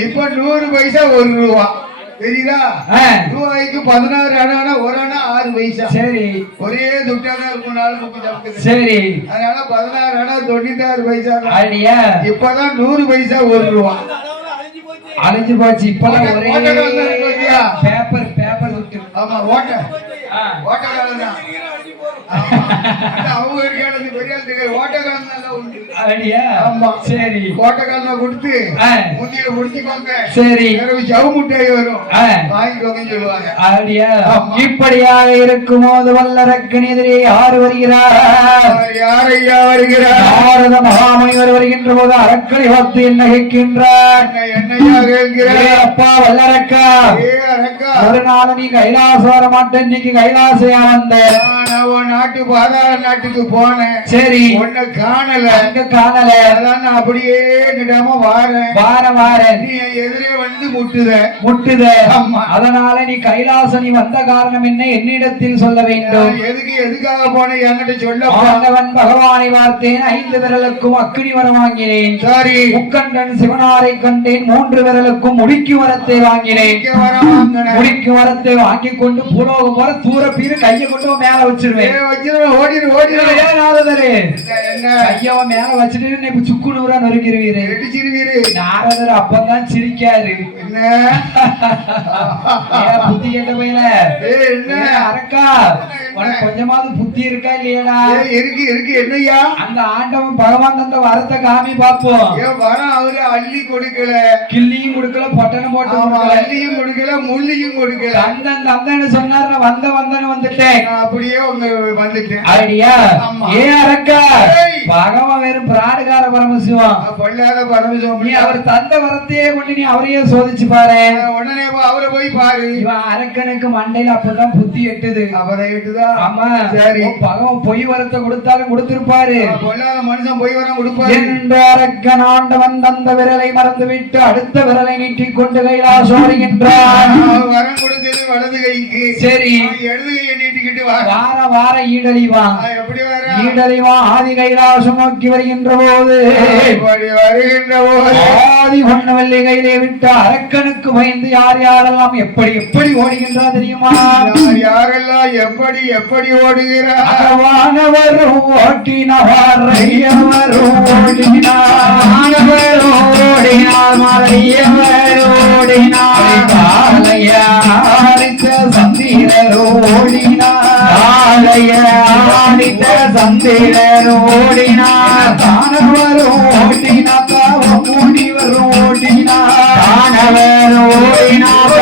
இப்ப 100 பைசா 1 ரூபா. தெரியுதா? ரூபாய்க்கு 16 அணா, ஒரு அணா 6 பைசா. சரி, ஒரே துட்டாதான் இருக்கும். 4 சரி, அதனால 16 அணா 96 பைசா. ஐடியா. இப்பதான் 100 பைசா 1 ரூபா. அழிஞ்சு போச்சு. இப்பெல்லாம் ஒரே பேப்பர் விட்டு. ஆமா, ஓட்ட காலம் தான். அவங்க இருக்கானது பெரிய ஓட்டக்காலம் தான் உண்டு. ஆமா, சரி, ஓட்டக்காலம் கொடுத்து முந்தியில முடிச்சுக்கோங்க. சரி, ஜவு முட்டாய் வரும், வாங்கிக்கோங்கன்னு சொல்லுவாங்க. இப்படியாக இருக்கும் போது வல்லரக்கன் எதிரே யார் வருகிறார்? யாரையா வருகிறார்? நாரத மகாமுனிவர் வருகின்ற போது அரக்கனை பார்த்து என்ன கேட்கின்றார்? என்னையா கேட்கிறார்? அப்பா வல்லரக்கா, ஒரு நாள் நீ கைலாசம் வர மாட்டேன், இன்னைக்கு கைலாசையா வந்த நாட்டு பாதாள நாட்டுக்கு போனேன். சரி, உன்னை காணல. அதான் நான் அப்படியே நிடாம வாரேன். நீ எதிரே வந்து முட்டுத. அதனால நீ கைலாசம் நீ வந்த காரணம் என்ன என்னிடத்தில் சொல்ல வேண்டும். எதுக்காக போன என்கிட்ட சொல்ல. ஆண்டவன் பகவானை பார்த்தேன், 5 விரலுக்கும் அக்கினி வரம் வாங்கினேன். சரி, முக்கண்டன் சிவனாரை கண்டேன், 3 விரலுக்கும் முடிக்கு வரத்தை வாங்கினேன். முடிக்கு வரத்தை வாங்கி கொண்டு பூலோகம் போற தூர பீரு கையை கொண்டு மேல வச்சிருவேன். மேல வச்சுட்டு சுக்குநூறா நொறுக்கிருவீரு. நாரதர் அப்பதான் சிரிக்காரு. புத்தி கேட்ட பையில அரக்கா, கொஞ்சமாவது புத்தி இருக்கா இல்லையடா? இருக்கு. என்னையா? அந்த ஆண்டவன் பகவான் தந்த வரத்தை காமி பாப்போம். வரம் அவரு அள்ளி கொடுக்கல, கிள்ளியும் கொடுக்கல, பொட்டனும் போட்டு அள்ளியும் கொடுக்கல, முள்ளியும் கொடுக்கல. அந்த சொன்னார், நான் வந்தேன்னு வந்துட்டேன். அப்படியே வந்துட்டேன். ஐடியா. ஏன் அரக்கா, பகவான் வெறும் பிராடுகார பரமசிவம், பொல்லாத பரமசிவம். நீ அவர் தந்த வரத்தையே கொண்டு நீ அவரையே சோதிச்சு பாரு. உடனே அவரை போய் பாரு. இவன் அரக்கனுக்கு மண்டையில அப்பதான் புத்தி எட்டுது. அப்பதான் எட்டுதா? ஆமா, சரி. பகவான் பொய் வரத்தை கொடுத்தாலும் கொடுத்திருப்பாரு. பொல்லாத மனுஷன் பொய் வரம் கொடுப்பாரு. என்ற அரக்கன் ஆண்டவன் தந்த விரலை மறந்து விட்டு அடுத்த விரலை நீட்டிக் கொண்டு கைலாசம் வருகின்றான். வரம் கொடுத்தது வலது கைக்கு. சரி, இடது கையை நீட்டிக்கிட்டு வார ஈடழிவான். எப்படி வர? ஈடழிவான் ஆதி கைலாசம் நோக்கி வருகின்ற போது ஆதி பொன்னவல்லி கையிலே விட்டு அரக்கனுக்கு பயந்து யாரெல்லாம் எப்படி ஓடுகின்றா தெரியுமா? யாரெல்லாம் எப்படி ஓடுகிறார்? வானவரும் ஓட்டினார், ஐயவரும் ஓடினார், மலையவர் ஓடினார், காலையாரித்த சந்திரர் ஓடினார், சந்திரர் ஓடினார், தானவரும் ஓடினார், முனிவர் ஓடினார், தானவர் ஓடினார்,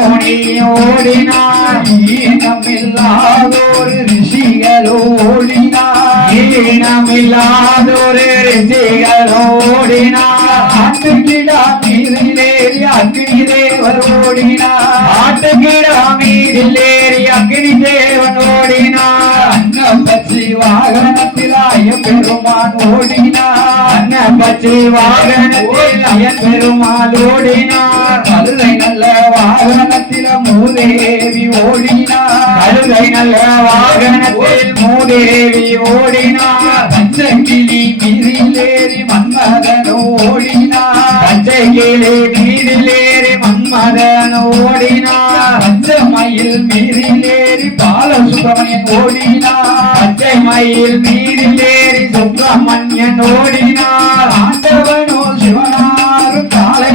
முனி ஓடினார் ஈனமில்லாதோரு ரிஷிகள் ஓடினார் ஈனமில்லாதோரு ரிஷிகள் ஓடினார் ஆட்டுக்கிடா மீதிலேறி அக்னி தேவர் ஓடினார் ஆட்டுக்கிடா மீதிலேறி அக்னி தேவன் ஓடினார் அன்னப்பச்சி வாகனத்தில் பெருமான் ஓடினார் அன்னப்பச்சி வாகனத்தில் பெருமான் ஓடினார் கழுதை நல்ல வாகனத்தில் மூதேவி ஓடினார் கழுதை நல்ல வாகனத்தில் மூதேவி ஓடினார் பச்சைக்கிளி மீதிலேறி மன்மதன் ஓடினார் பச்சைக்கிளி மீதிலேறி மன்மதன் ஓடினார் பச்சை மயில் மீதிலேறி பாலசுப்ரமணியன் ஓடினார் பச்சை மயில் மீதிலேறி சுப்பிரமணியன் ஓடினார் ஆண்டவனோ சிவனாரும் காலை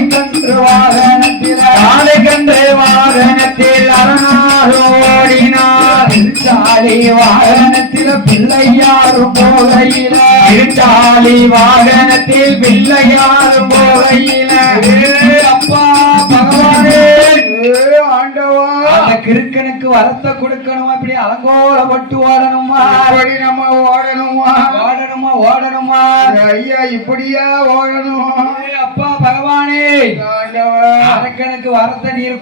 கன்று வாகனத்தில் அரணார் ஓடினார் திருச்சாலி வாகனத்தில் பிள்ளையாரும் போகையில திருச்சாலி வாகனத்தில் பிள்ளையாரும் போகையில அப்பா பகவானே ஆண்டவா அந்த கிறுக்கனுக்கு வரத்தை கொடுக்கணுமா இப்படி அலங்கோலப்பட்டு ஓடணுமா இப்படி நம்ம ஓடணுமா ஓடணுமா ஐயா இப்படியா ஓடணும் அப்பா பகவானே ஆண்டவா அரக்கனுக்கு வரத்தை நீர்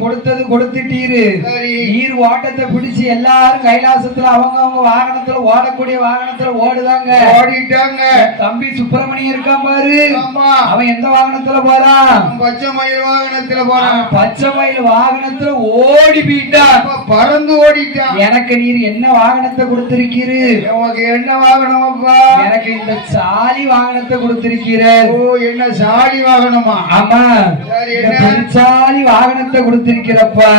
கொடுத்துட்டீரு சரி. நீர் ஓட்டத்தை பிடிச்சு எல்லாரும் கைலாசத்துல அவங்க வாகனத்துல ஓடக்கூடிய வாகனத்துல ஓடுதாங்க ஓடிட்டாங்க தம்பி சுப்பிரமணியம் இருக்கான் பாரு ஆமா அவன் எந்த வாகனத்துல போறான் பச்சை மயில் வாகனத்துல போறான் பச்சை மயில் வாகனத்துல ஓடி போயிட்டான் அப்ப பறந்து ஓடிட்டான் எனக்கு நீர் என்ன வாகனத்தை கொடுத்திருக்கீரு உனக்கு என்ன வாகனம் அப்பா எனக்கு இந்த சாலி வாகனத்தை கொடுத்திருக்கிற ஓ என்ன சாடி வாகனமா ஆமா சரி, இந்த என்ன? பெருச்சாலி வாகனத்தை கொடுத்திருக்கிறப்பா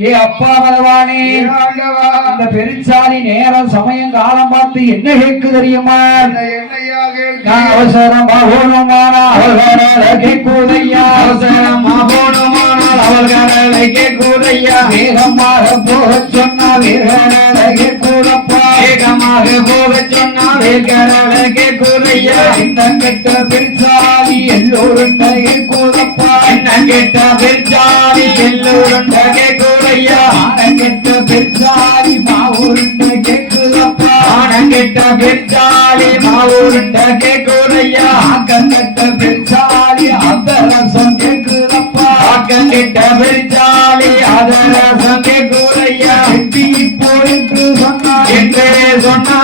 ஏ அப்பா பகவானே ஆண்டவா இந்த பெருச்சாலி நேரம் சமயம் காலம் பார்த்து என்ன கேக்கு தெரியுமா என்னையா கேள்வி நான் அவசரமா ஓடுமானால் அவர்களே கூதையா அவசரமா ஓடுமானால் அவர்களே கூதையா வேகமாக போக சொன்னா வீரர்களே கூடப்பா வேகமாக போக சொன்னா வீரர்களே கூதையா இந்த கெட்ட பெருச்சாலி எல்லோரும் கூடப்பா என்ன கெட்ட பெருச்சாலி எல்லோரும் கூடையா கெட்ட பெருச்சாலி மாவுருண்ட கேக்குதப்பா கெட்ட பெருச்சாலி மாவுருண்ட கேக்குதையா கெட்ட பெருச்சாலி அதரசம் கேக்குதப்பா கெட்ட பெருச்சாலி அதரசம் கேக்குதையா எட்டி போயிட்டு சொன்னா என்று சொன்னா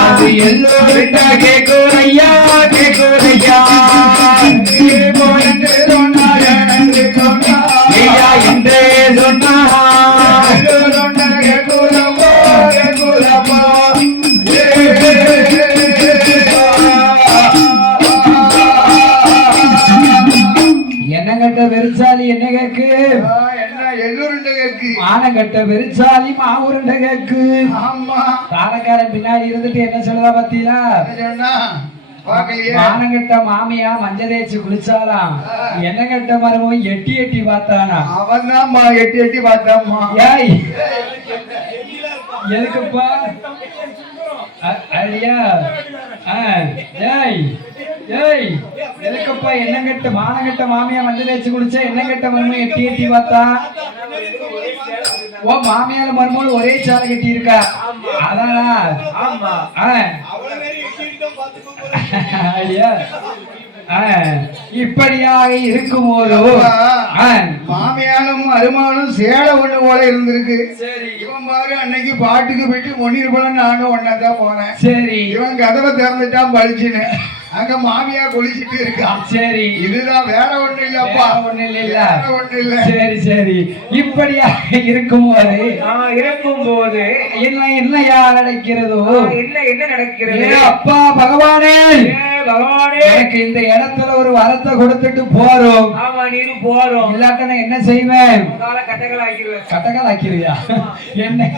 அது எல்லோருண்ட கேக்குதையா போயிட்டு சொன்னா என்று சொன்னா என்று சொன்னா என்னங்கட்ட வெறிச்சாலி என்ன கேக்கு என்ன எல்லோருண்ட கேக்கு மானங்கட்ட வெறிச்சாலி மாவுருண்ட கேக்கு ஆமா தாரக்காரன் பின்னாடி இருந்துட்டு என்ன சொல்றா பாத்தீங்களா சொன்னா பாக்கலையே மானங்கட்ட மாமியா மஞ்ச தேய்ச்சி குளிச்சாலாம் என்னங்கட்ட மரமும் எட்டி எட்டி பார்த்தானா அவன் தான் எட்டி எட்டி பார்த்தாம்மா ஏய் எதுக்குப்பா ஐயா ஏய் ஏய் எதுக்குப்பா என்னங்கட்ட மானங்கட்ட மாமியா மஞ்சள் தேய்ச்சி குளிச்சா என்னங்கட்ட மருமம் எட்டி எட்டி பார்த்தா ஓ மாமியால மருமகள் ஒரே சாலை கட்டி இருக்கா அதானா ஆமா ஐயா இப்படியாக இருக்கும் போது மாமியாலும் மருமகளும் சேலை ஒண்ணு போல இருந்திருக்கு இவன் பாரு அன்னைக்கு பாட்டுக்கு போயிட்டு முன்னீர் போல நானும் ஒன்னாதான் போனேன் சரி இவன் கதவை திறந்துட்டான் பழிச்சுன்னு அங்க மாமியா குளிச்சிட்டு இருக்கான் சரி இதுதான் வேற ஒண்ணு இல்லப்பா ஒண்ணு இல்ல வேற ஒண்ணு இல்ல சரி சரி இப்படியாக இருக்கும்போது என்ன என்னையா நடக்கிறதோ என்ன நடக்கிறது ஏ அப்பா பகவானே பகவானே எனக்கு இந்த இடத்துல ஒரு வரத்தை கொடுத்துட்டு போறோம் ஆமா நீரும் போறோம் இல்லாட்ட நான் என்ன செய்வேன் கால கட்டங்கள் ஆக்கிடுவேன் கட்டக்கால் ஆக்கிருவியா என்ன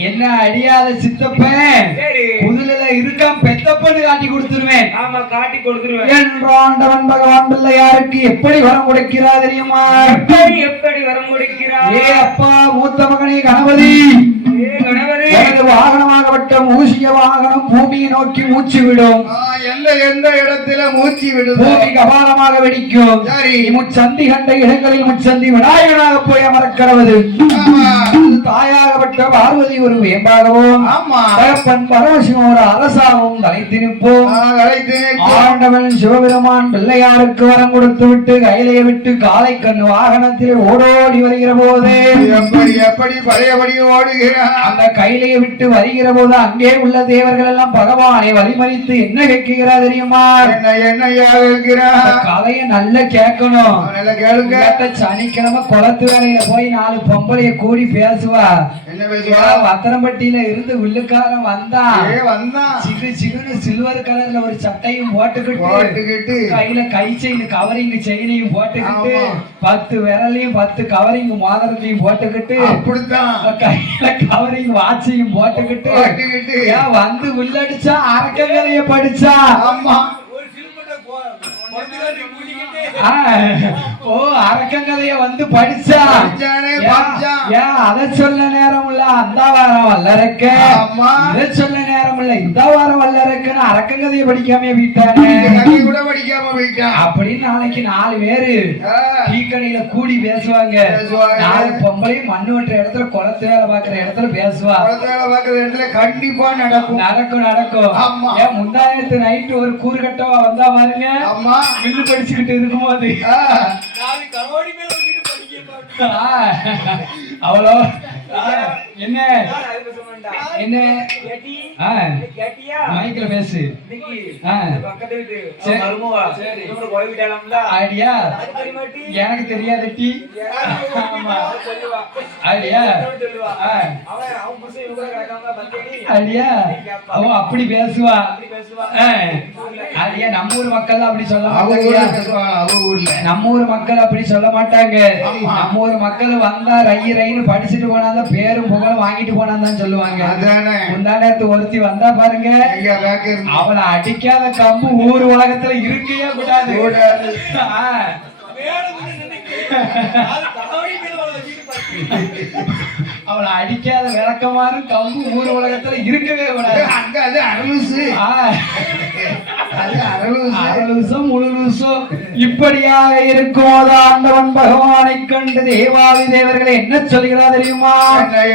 என்ன அடியாத சித்தப்பேன் சரி புதுல இருக்கான் பெத்தப்பன்னு காட்டி கொடுத்துருவேன் ஆமா காட்டி கொடுத்துருவேன் என்றாண்டவன் பகவான் பிள்ளையாருக்கு எப்படி வரம் கொடுக்கிறா தெரியுமா எப்படி வரம் கொடுக்கிறார் ஏ அப்பா மூத்த மகனே கணபதி கணவரே எனது வாகனமாகப்பட்ட மூசிய வாகனம் பூமியை நோக்கி மூச்சு விடும். எந்த இடத்துல மூச்சு விடும் பூமி கபாலமாக வெடிக்கும். சரி. முச்சந்தி கண்ட இடங்களில் முச்சந்தி விநாயகனாக போய் அமர்க்கிறது. தாயாகப்பட்ட பார்வதி ஒரு வேம்பாகவும் தகப்பன் பரமசிவம் ஒரு அரசாகவும் தலைத்து நிற்போம். ஆண்டவன் சிவபெருமான் பிள்ளையாருக்கு வரம் கொடுத்து விட்டு கையிலே விட்டு காலை கண்ணு வாகனத்தில் ஓடோடி வருகிற போது எப்படி பழையபடி ஓடுகிறான். அந்த கையிலே விட்டு வருகிற போது அங்கே உள்ள தேவர்கள் எல்லாம் பகவானை வழிமறித்து என்ன கேட்கிறா தெரியுமா? என்னையா இருக்கிறான் கதைய நல்லா கேட்கணும். கேளுங்க. சனிக்கிழமை குளத்து வேலையில போய் 4 பொம்பளைய கூடி பேசுவா. என்ன பேசுவா? வத்தனம்பட்டியில இருந்து உள்ளுக்காரன் வந்தான். சிகு சிகுன்னு சில்வர் கலர்ல ஒரு சட்டையும் போட்டுக்கிட்டு கையில கை செயின் கவரிங் செயினையும் போட்டுக்கிட்டு 10 விரலையும் 10 கவரிங் மோதிரத்தையும் போட்டுக்கிட்டு அப்படித்தான் கையில கவரிங் வாட்சையும் போட்டுக்கிட்டு வந்து உள்ளடிச்சா அரக்க வேலைய படிச்சா. ஆமா ஓ அரக்கங்கதைய வந்து படிச்சா. அத சொல்ல நேரம் இல்ல அந்த வாரம் வல்லறக்க, இத சொல்ல நேரம் இல்ல இந்த வாரம் வல்லறக்குன்னு அரக்கங்கதைய படிக்காம வீட்டானே கூட படிக்காம போயிட்டான். அப்படின்னு நாளைக்கு 4 பேரு டீக்கடையில கூடி பேசுவாங்க. 4 பொம்பளையும் மண்ணு வெட்டுற இடத்துல குளத்து வேலை பாக்குற இடத்துல பேசுவா. வேலை பாக்குற இடத்துல கண்டிப்பா நடக்கும். ஏன் முந்தானத்து நைட்டு ஒரு கூறுகட்டவா வந்தா பாருங்க. வில்லு படிச்சுக்கிட்டு இருக்கும்போது அவ்வளோ என்ன என்ன மைக்ல பேசு. எனக்கு தெரியாது டி. அவன் அப்படி பேசுவா. நம்ம ஊர் மக்கள் அப்படி சொல்ல மாட்டாங்க. நம்ம ஊர் மக்கள் அப்படி சொல்ல மாட்டாங்க. நம்ம ஊர் மக்கள் வந்தா ரைன்னு படிச்சுட்டு போனாதான் பேரும் புகழும் வாங்கிட்டு போனாதான் சொல்லுவாங்க. முந்தானத்து ஒருத்தி வந்தா பாருங்க, அவளை அடிக்காத கம்பு ஊர் உலகத்துல இருக்கவே கூடாது. அவளை அடிக்காத விளக்கமாறு கம்பு ஊர் உலகத்துல இருக்கவே கூடாது. அரலுசம் முழுலுசம் இப்படியாக இருக்கும் ஆண்டவன் பகவானை கண்டு தேவாதி தேவர்களை என்ன சொல்கிறார் தெரியுமா?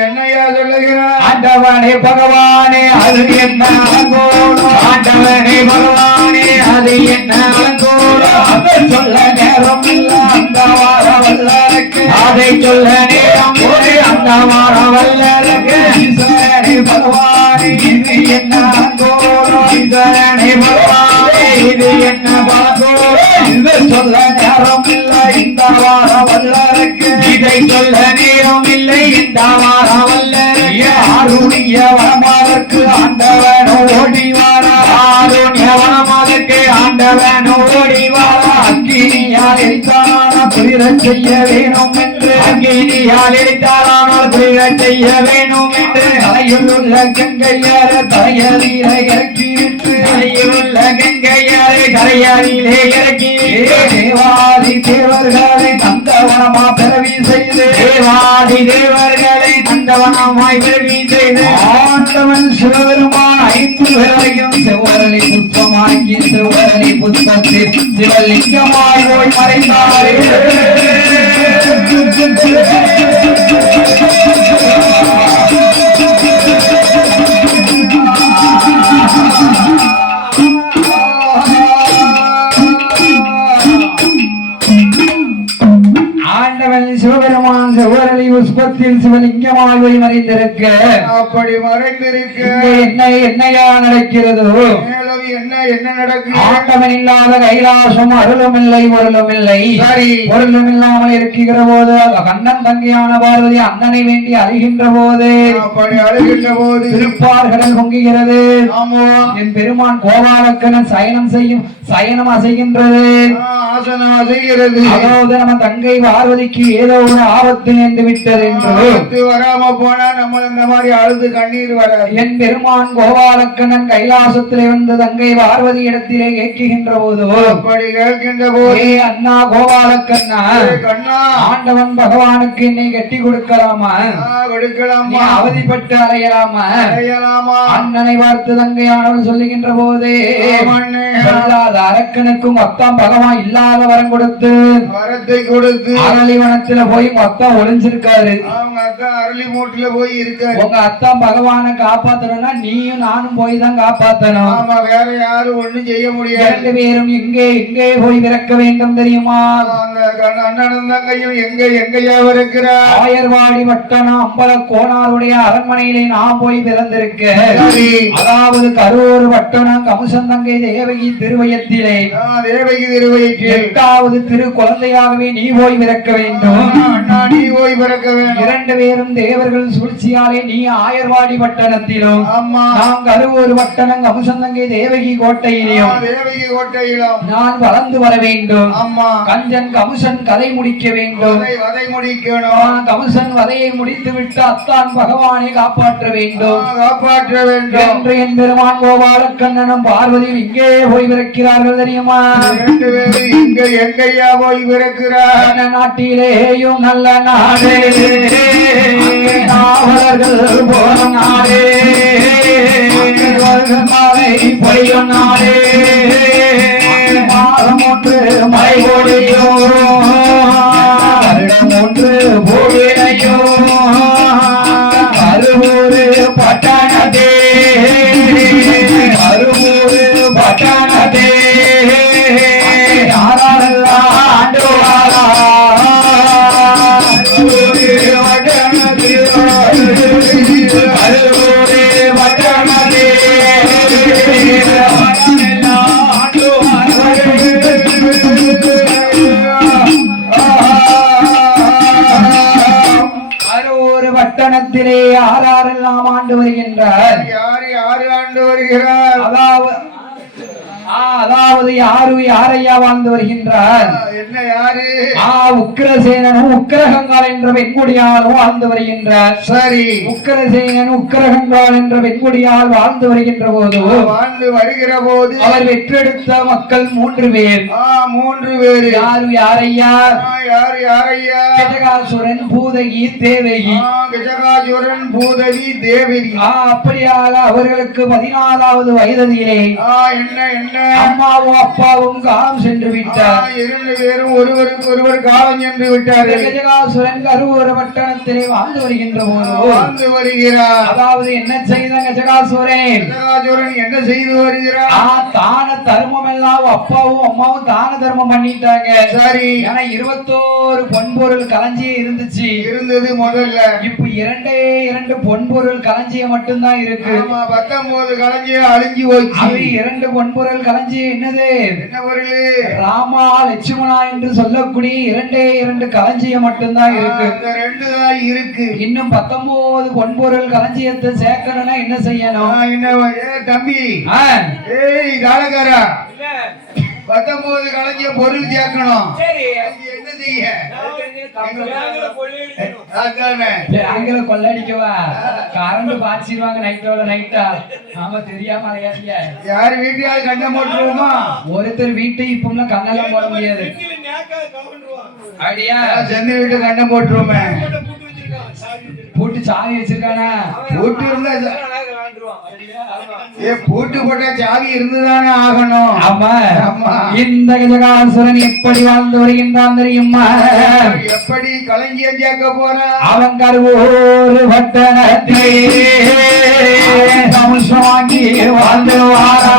என்னையா சொல்லுகிறார்? ஆண்டவனே பகவானே அது என்ன அலங்கோலம், ஆண்டவனே பகவானே அது என்ன அலங்கோலம், அதை சொல்ல நேரம் இல்ல அந்த வார வல்லருக்கு, அதை சொல்ல நேரம் ஒரு அந்த வார வல்லருக்கு. ஈஸ்வரனே பகவானே இது என்ன அலங்கோலம், ஈஸ்வரனே பகவானே இது என்ன பலங்கோலம், இதை சொல்ல நேரம் இல்லை இந்த வார வல்லருக்கு, இதை சொல்ல நேரம் இல்லை இந்த வார வல்லருக்கு. ஆருணிய வனமாதற்கு ஆண்டவனோ ஓடிவார, ஆருணிய வனமாதற்கு ஆண்டவனோ ஓடிவார. அக்கினியால் எரித்தான குளிரச் செய்ய வேணும் என்று, அக்கினியால் எரித்தானால் குளிரச் செய்ய வேணும் என்று தலையில் உள்ள கங்கையார தலையதிலே இறக்கிவிட்டு, தலையில் உள்ள கங்கையாரை கரையாரிலே இறக்கி தேவாதி தேவர்களை தந்தவனமா பிறவி செய்து, தேவாதி தேவர்களை தந்தவனமாய் பிறவி செய்து ஆண்டவன் சிவபெருமான் 5 பேரையும் செவ்வரளி புஷ்பமாக்கி செவ்வரளி புஷ்பத்தில் சிவலிங்கமாய் போய் மறைந்தாரே. சிவபெருமான் செவ்வரளி புஷ்பத்தில் சிவலிங்கமாய் போய் மறைந்திருக்க, அப்படி மறைந்திருக்க என்னையா நடக்கிறதோ? என்ன நடக்கும்? ஆண்டவன் இல்லாத கைலாசம் அருளும் இல்லை பொருளும் இல்லை. பொருளும் இல்லாமல் இருக்கிற போது கண்ணன் தங்கையான பார்வதி அண்ணனை வேண்டி அழுகின்ற போது, திருப்பார்கடல் பொங்குகிறது. என் பெருமான் கோபாலக்கண்ணன் சயனம் அசைகின்றது. ஆசனம் அசைகிறது. அதாவது நம்ம தங்கை பார்வதிக்கு ஏதோ ஏதோ ஒரு ஆபத்து நேர்ந்து விட்டது என்று ஆபத்து வராம போனா நம்ம இந்த மாதிரி அழுது கண்ணீர் வராது. என் பெருமான் கோபாலக்கண்ணன் கைலாசத்திலே வந்து தங்கை பார்வதி இடத்திலே கேட்கின்ற போது அப்படி கேட்கின்ற போது ஏ அண்ணா கோபாலக்கண்ணா கண்ணா ஆண்டவன் பகவானுக்கு என்னை கட்டி கொடுக்கலாமா கொடுக்கலாமா நீ அவதிப்பட்டு அலையலாமா அடையலாமா அண்ணனை பார்த்து தங்கையானவன் சொல்லுகின்ற போதே சொல்லாத அரக்கனுக்கும் மொத்தம் பகவான் இல்லாத வரம் கொடுத்து வரத்தை கொடுத்து அரளிவனத்துல போய் மொத்தம் ஒளிஞ்சிருக்காரு. அவங்க அக்கா அரளி மூட்டுல போய் இருக்காரு. உங்க அத்தா பகவானை காப்பாத்தணும்னா நீயும் நானும் போய் தான் காப்பாத்தணும். ஆமா, வேற யாரும் ஒண்ணும் செய்ய முடியாது. இரண்டு பேரும் எங்கே எங்கே போய் பிறக்க வேண்டும் தெரியுமா? அண்ணனும் தங்கையும் எங்கேயா இருக்கிறார்? ஆயர்வாடி வட்டணம் அம்பல கோணாருடைய அரண்மனையிலே நான் போய் பிறந்திருக்க. அதாவது கரூர் வட்டணம் கமுசந்தங்கை தேவகி திருவயத்திலே தேவகி திருவயத்தில் 8வது திரு குழந்தையாகவே நீ போய் பிறக்க வேண்டும். நீ போய் பிறக்க வேண்டும். இரண்டு பேரும் தேவர்கள் சூழ்ச்சியாலே நீ ஆயர்வாடி பட்டணத்திலும் நான் கருவூர் வட்டணம் கமுசந்தங்கை தேவகி கோட்டையிலும் நான் வளர்ந்து வர வேண்டும். கஞ்சன் கமுசன் கதை முடிக்க வேண்டும். கமுசன் வதையை முடித்து விட்டு அத்தான் பகவானை காப்பாற்ற வேண்டும் என்று என் பெருமான் கோபாலக்கண்ணனும் பார்வதியும் இங்கே போய் பிறக்கிறார்கள் தெரியுமா? எங்கையா போய் பிறக்கிறார்? நாட்டிலேயும் நல்ல நாடே நாவலர்கள் போலும் நாடே மாலை பொழியும் நாடே மாதம் ஒன்று மழை பொழியோ வருடம் ஒன்று பூவினையோ கருவூரு பட்டணத்தே கருவூரு பட்டணத்தே யாரெல்லாம் ஆண்டு வாரா வட்டணத்திலே யாரெல்லாம் ஆண்டு வருகின்றார்? யாரு ஆண்டு வருகிறார்? அதாவது யாரையா வாழ்ந்து வருகின்றார்? என்ன யாரு? உக்கிரசேனனும் உக்கிரகங்கால் என்ற வெண்குடியாலும் வாழ்ந்து வருகின்றார். சரி, உக்கிரசேனன் உக்கிரகங்கால் என்ற வெண்குடியால் வாழ்ந்து வருகின்ற போது அவர் வெற்றெடுத்த மக்கள் 3 பேர். 3 பேர் யாரையா? யாரையா? கஜகாசுரன் பூதகி தேவகி. கஜகாசுரன் பூதகி தேவகி. அப்படியாக அவர்களுக்கு 14வது வயதிலே என்ன அம்மாவும் அப்பாவும் காலம் சென்று விட்டார். 2 பேரும் ஒருவருக்கு ஒருவர் காலம் சென்று விட்டார்கள். கஜகாசுரன் கருவூர் பட்டணத்திலே வாழ்ந்து வருகின்ற போது வாழ்ந்து வருகிறார். அதாவது என்ன செய்த கஜகாசுரன் என்ன செய்து வருகிறார்? தான தர்மம் எல்லாம் அப்பாவும் அம்மாவும் தான தர்மம் பண்ணிட்டாங்க. சரி, ஏன்னா 21 பொன்பொருள் களஞ்சியம் இருந்தது முதல்ல. இப்ப 2 பொன்பொருள் களஞ்சியம் மட்டும்தான் இருக்கு. 19 களஞ்சியம் அழிஞ்சு போச்சு. 2 பொன்பொருள் களஞ்சியம் என்னது? என்ன பொருள்? ராமா லட்சுமணா என்று சொல்லக்கூடிய 2 களஞ்சியம் மட்டும்தான் இருக்கு. 2 தான் இருக்கு. இன்னும் 19 பொன்பொருள் களஞ்சியத்தை சேர்க்கணும்னா என்ன செய்யணும்? என்ன தம்பி? தாளக்காரா, 19 களஞ்சிய பொருள் சேர்க்கணும். என்ன செய்ய? அங்கே கொள்ளடிக்கவா? கரண்ட் பாய்ச்சிடுவாங்க நைட்டா. ஆமா, தெரியாம அலையாதீங்க. யாரு வீட்டையாவது கண்ணை போட்டுருவோமா? ஒருத்தர் வீட்டை இப்ப கண்ணெல்லாம் போட முடியாது. அப்படியா? சென்னை வீட்டு கண்ணை போட்டுருவோமே. பூட்டு சாவி வச்சிருக்கானா? பூட்டு இருந்தா பூட்டு போட்டா சாவி இருந்துதானே ஆகணும். ஆமா. இந்த கஜகாசுரன் எப்படி வாழ்ந்து வருகின்றான் தெரியுமா? எப்படி களஞ்சியம் சேர்க்க போறான்? அவன் கருவூர் பட்டணத்திலே கமுசம் வாங்கி வாழ்ந்து வாரா.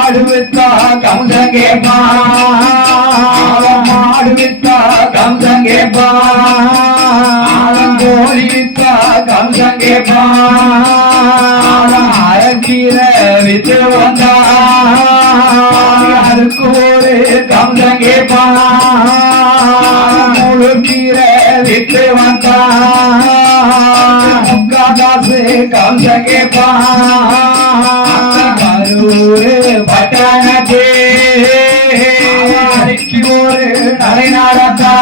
ஆடு வித்தா கமுசம் கேட்பான். மாடு வித்தா கமுசம் கேட்பான். கோழி வித்தா கமுசம் கேட்பான். அரைக்கீர வித்து வந்தா அதுக்கு ஒரு கமுசம் கேட்பான். முழு கீரை வித்து வந்தா முக்காதாசு கமுசம் கேட்பான். கரூர் பட்டணத்தே ஒரு நடை நடந்தா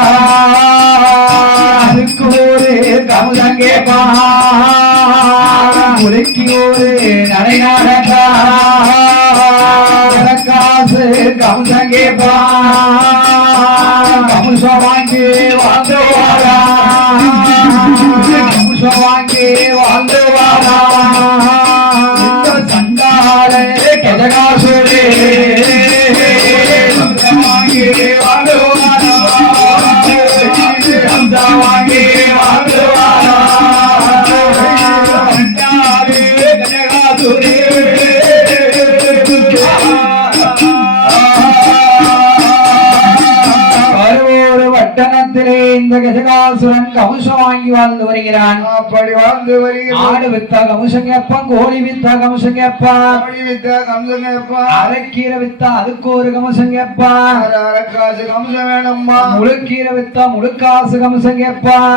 அதுக்கு ஒரு கமுதம் கேட்பான் உலக்கி ஒரு நடை நடந்தா காசு கமுதம் கேட்பான் கமுசம் வாங்கி வாழ்ந்து வாழா கமுசம் வாங்கி வாழ்ந்து வாழா சண்டாள கெதகாசுரே வாங்கி வாழ்ந்து வாழா வாங்கி வாழ்ந்து வாழா சண்டாள கெதகாசுரே இந்த கஜகாசுரன் கவசம் வாங்கி வாழ்ந்து வருகிறான். அப்படி வாழ்ந்து வருகிறான். ஆடு வித்தா கவசம் கேட்பான், கோழி வித்தா கவசம் கேட்பான், கோழி வித்தா கம்சம் கேட்பான், அரைக்கீரை வித்தா அதுக்கு ஒரு கவசம் கேட்பான், அரைக்காசு கம்சம் வேணும்மா, முழுக்கீரை வித்தா முழுக்காசு கவசம் கேட்பான்,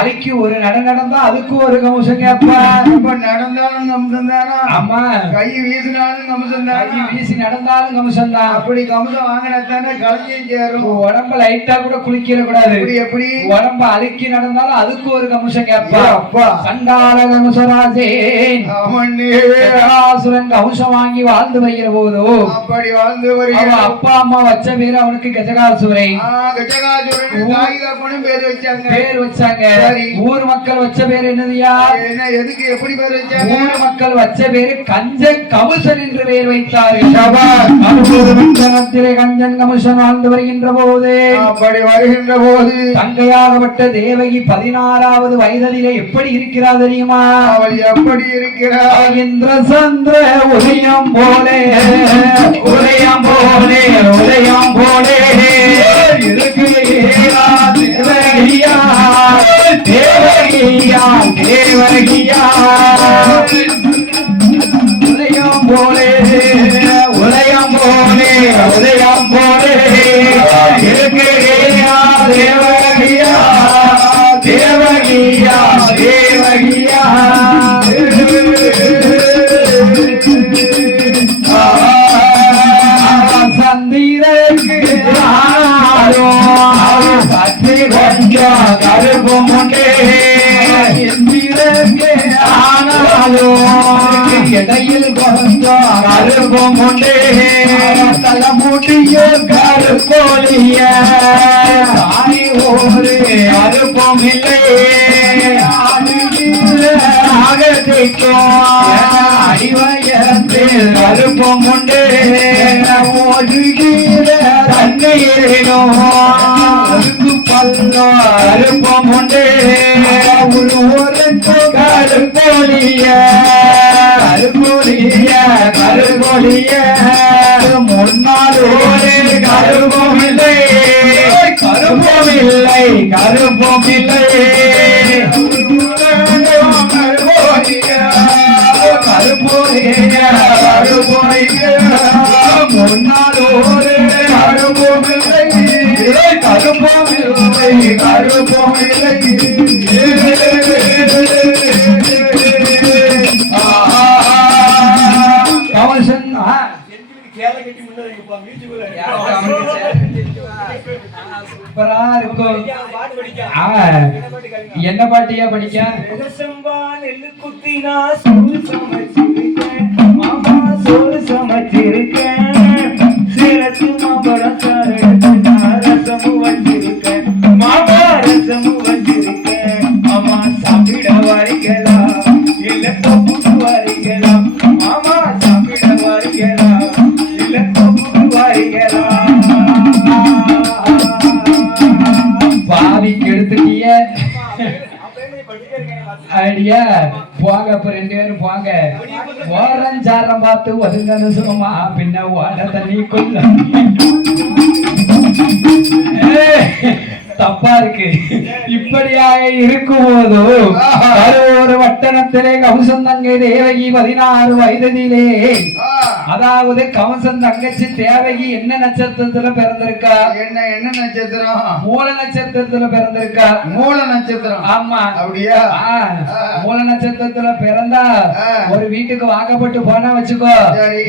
அரைக்கு ஒரு நடந்தா அதுக்கு ஒரு கவசம் கேட்பான். இப்ப நடந்தாலும் கம்சம் தானா? ஆமா, கை வீசினாலும் கம்சம் தான், கை வீசி நடந்தாலும் கவசம் தான். அப்படி கம்சம் வாங்கினாத்தானே கலைஞ்சும் சேரும். உடம்பு லைட்டா கூட குளிக்கிற கூடாது. எப்படி உடம்பு அழுக்கி நடந்தாலும் அதுக்கு ஒரு கமுஷம் கேட்பா. அப்பா சண்டாள கமுசராஜேன் கஜகாசுரன் கமுஷம் வாங்கி வாழ்ந்து வருகிற போதோ அப்படி வாழ்ந்து வருகிற அப்பா அம்மா வச்ச பேரு அவனுக்கு கஜகாசுரை. பேர் வச்சாங்க. ஊர் மக்கள் வச்ச பேர் என்னதுயா? எதுக்கு எப்படி பேர் வச்சாங்க? ஊர் மக்கள் வச்ச பேரு கஞ்சன் கமுசன் என்று பெயர் வைத்தார்கள். கஞ்சன் கமுசன் வாழ்ந்து வருகின்ற போது அப்படி வருகின்ற போது தங்கையாகப்பட்ட தேவகி 16வது வயதிலே எப்படி இருக்கிறார் தெரியுமா? அவள் எப்படி இருக்கிறார்? இந்திர சந்திர உதயம் போலே உதயம் போலே உதயம் போலே இருக்கிறா தேவகியா தேவகியா தேவகியா உதயம் போலே உதயம் போலே உதயம் போலே இருக்கிறா தேவகியா தேவகியா தேவகியா சந்திரக்கு சற்று கொஞ்சம் கருப்பு முண்டே இந்திரக்கு ஆனாலும் இடையில் கொஞ்சம் கருப்பு முண்டே தலைமுடிய கருப்பொழிய தாய் ஒரு அருப்பம் இல்லை ஆகத்திற்கும் அடிவயத்தில் கருப்பம் உண்டு ஒழுகிற தண்ணீரிலும் பல்லோ அருப்பம் உண்டு ஒருவருக்கு கருப்பொழிய கருப்பொழிய கருப்பொழிய முன்னால் ஒரு கருப்பம் இல்லை கருப்பம் இல்லை கருப்பம் இல்லை முன்னாலோடு கருப்பமில்லை கருப்பமில்லை கருப்பமில்லை கவசன் சூப்பரா இருக்கும். என்ன பாட்டியா படிக்க? சோறு சமைச்சிருக்கேன் சேலத்து மாம்பழம் ரசமும் வச்சிருக்கேன் மாம்பழ ரசமும் வச்சிருக்கேன் அம்மா சாப்பிட வரீங்களா இல்ல தொப்புக்கு வரீங்களா மாமா சாப்பிட வரீங்களா இல்ல தொப்புக்கு வரீங்களா பாதிக்கு எடுத்துட்டிய ஐடியா போங்க. இப்ப 2 பேரும் போங்க. ஓரஞ்சாரம் பார்த்து ஒதுங்கன்னு சும்மா பின்ன ஓட தண்ணி கொள்ள தப்பா இருக்கு. இப்படியாக இருக்கும்போது ஒரு வட்டணத்திலே கம்சன் தங்கை தேவகி 16 வயதிலே, அதாவது கம்சன் தங்கச்சி தேவகி என்ன நட்சத்திரத்துல பிறந்திருக்கா? என்ன நட்சத்திரம்? மூல நட்சத்திரத்துல பிறந்திருக்கா. மூல நட்சத்திரம்? ஆமா. அப்படியா? மூல நட்சத்திரத்துல பிறந்தா ஒரு வீட்டுக்கு வாக்கப்பட்டு போனா வச்சுக்கோ,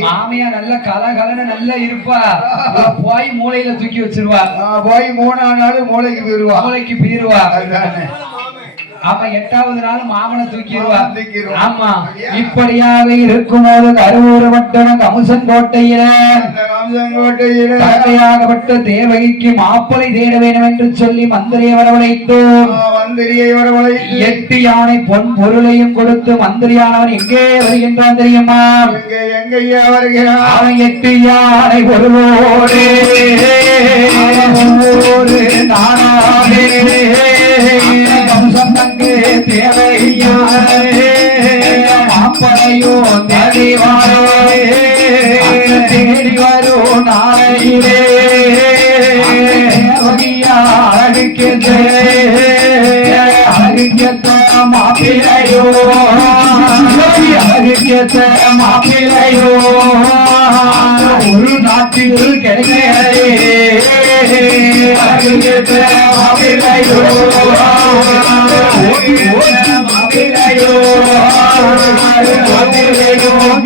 மாமியா நல்ல கலகலன்னு நல்லா இருப்பா, போய் மூளையில தூக்கி வச்சிருவா. போய் 3 நாள் மூளைக்கு போயிருவா. மூளைக்கு போயிருவா. ஆமா, 8வது நாள் மாமனை தூக்கிடுவா. ஆமா. இப்படியாக இருக்கும்போது கருவூர் வட்டணம் கம்சன் கோட்டையில தந்தையாகப்பட்ட தேவகிக்கு மாப்பிளை தேட வேண்டும் என்று சொல்லி மந்திரியை வரவழைத்தோம். 8 யானை பொன் பொருளையும் கொடுத்து மந்திரியானவன் எங்கே வருகின்றான் தெரியுமா? எங்கய்யா வருகிறான்? அவன் 8 யானை பொருளோடு நானாவே கம்சன் தங்கு தேவையானே மாப்பளையோ தேடிவாரோ தேடி வரும் நாளையிலே அழகுக்கே மாப்பிளையோ அழகுக்கே மாப்பிளையோ ஒரு நாட்டில் கிடைக்கிறே மாப்பிளையோ மாப்பிளையோ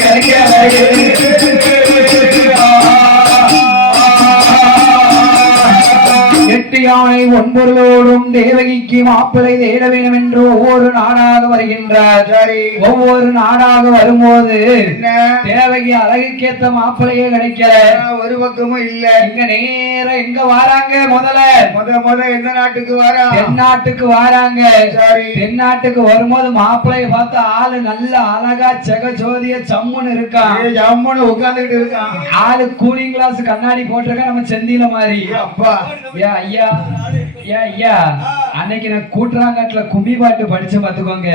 கிடைக்கிறே. 8 யானை ஒன்பொருளோடும் தேவகிக்கு மாப்பிளை தேட வேண்டும் என்று ஒவ்வொரு நாடாக வருகின்றார். ஒவ்வொரு நாடாக வரும்போது தேவகி அழகுக்கேத்த மாப்பிளையே கிடைக்கல. ஒரு பக்கமும் இல்ல. இங்க நேர எங்க வாராங்க? முத எந்த நாட்டுக்கு வரா? தென்னாட்டுக்கு வாராங்க. தென்னாட்டுக்கு வரும்போது மாப்பிளைய பார்த்து ஆளு நல்ல அழகா ஜெகஜோதிய சம்முன்னு இருக்கான். ஜம்முன்னு உட்கார்ந்துட்டு இருக்கான். ஆளு கூலிங் கிளாஸ் கண்ணாடி போட்டிருக்க நம்ம செந்தில மாதிரி. அப்பா ஐயா ஐயா, அன்னைக்கு நான் கூட்டுறாங்காட்டுல கும்பி பாட்டு படிச்சு பாத்துக்கோங்க.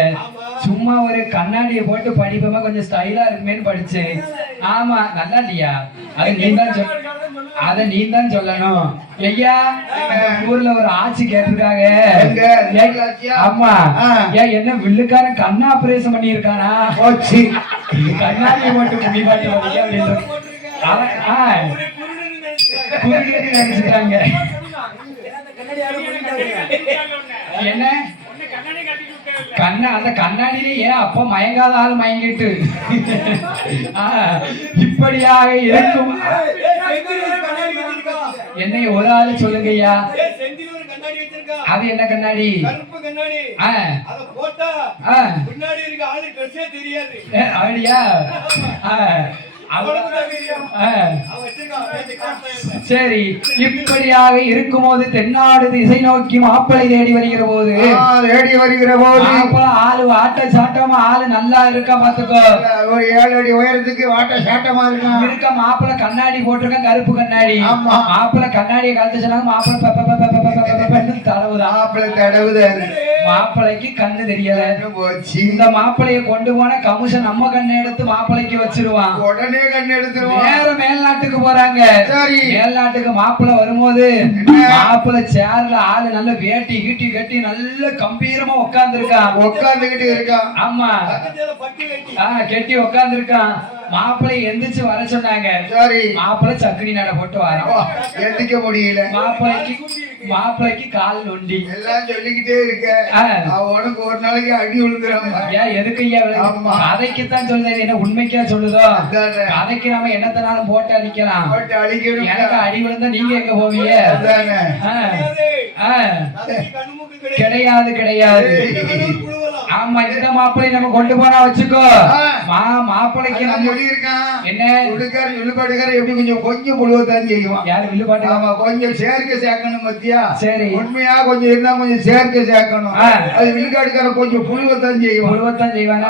சும்மா ஒரு கண்ணாடியை போட்டு படிப்போமா கொஞ்சம் ஸ்டைலா இருக்குமேன்னு படிச்சேன். ஆமா, நல்லா இல்லையா? அத நீ தான் சொல்லணும். ஐயா, ஊர்ல ஒரு ஆட்சி கேட்டிருக்காங்க. ஆமா, ஏன் என்ன வில்லுக்காரன் கண்ணா ஆபரேஷன் பண்ணி இருக்கானா? கண்ணாடியை போட்டு கும்பி பாட்டு படிக்க அப்படின்னு நினைச்சுட்டாங்க. என்ன கண்ணா? அந்த கண்ணாடியிலே ஏன் அப்ப மயங்காத ஆள் மயங்கிட்டு இப்படியாக இருக்கும். என்னை ஒரு ஆளு சொல்லுங்க ஐயா, அது என்ன கண்ணாடி? அப்படியா? சரி. இப்படியாக இருக்கும்போது தென்னாடு திசை நோக்கி மாப்பிளை தேடி வருகிற போது ஆளு வாட்ட சாட்டமா ஆளு நல்லா இருக்கா பாத்துக்கோ. ஒரு 7 அடி உயரத்துக்கு வாட்ட சாட்டமா இருக்க மாப்பிளை கண்ணாடி போட்டிருக்க, கருப்பு கண்ணாடி. மாப்பிளை கண்ணாடியை கலந்து சொன்னாங்க. மாப்பிளை தடவுதான். மாப்பிளைக்கு கண்ணு தெரியல. இந்த மாப்பிளைய கொண்டு போன கமிஷன் நம்ம கண்ணை எடுத்து மாப்பிளைக்கு வச்சிருவான். உடனே கண்ணு எடுத்துருவான். நேர மேல்நாட்டுக்கு போறாங்க. மேல்நாட்டுக்கு மாப்பிளை வரும்போது மாப்பிளை சேர்ல ஆளு நல்ல வேட்டி கீட்டி கட்டி நல்ல கம்பீரமா உட்கார்ந்துகிட்டு இருக்கான். ஆமா, கெட்டி உட்கார்ந்துருக்கான். மாப்பிளை எந்திரிச்சு வர சொன்னாங்க. மாப்பிளை சக்கரி நட போட்டு வரோம். எந்திக்க முடியல. மாப்பிளைக்கு கால் நொண்டி. எல்லாம் சொல்லிக்கிட்டே இருக்க, உனக்கு ஒரு நாளைக்கு அடி விழுந்துறாங்க. ஏன் எதுக்கு ஐயா? கதைக்குத்தான் சொல்றது, என்ன உண்மைக்கா சொல்லுதோ? கதைக்கு நம்ம என்னத்தனாலும் போட்டு அடிக்கலாம். எனக்கு அடி விழுந்தா நீங்க எங்க போவீங்க? கிடையாது கிடையாது. ஆமா, இந்த மாப்பிள்ளை நம்ம கொண்டு போனா வச்சுக்கோ. மாப்பிள்ளைக்கு நம்ம என்ன விழுப்பாட்டுக்கார எப்படி கொஞ்சம் புழுவத்தான் செய்வான். யாரு விழுப்பாட்டு? ஆமா, கொஞ்சம் சேர்க்க சேர்க்கணும் மத்தியா. சரி, உண்மையா கொஞ்சம் இருந்தா கொஞ்சம் சேர்க்க சேர்க்கணும். அது விழுக்காட்டுக்கார கொஞ்சம் புழுவத்தான் செய்வான். புழுவத்தான் செய்வாங்க.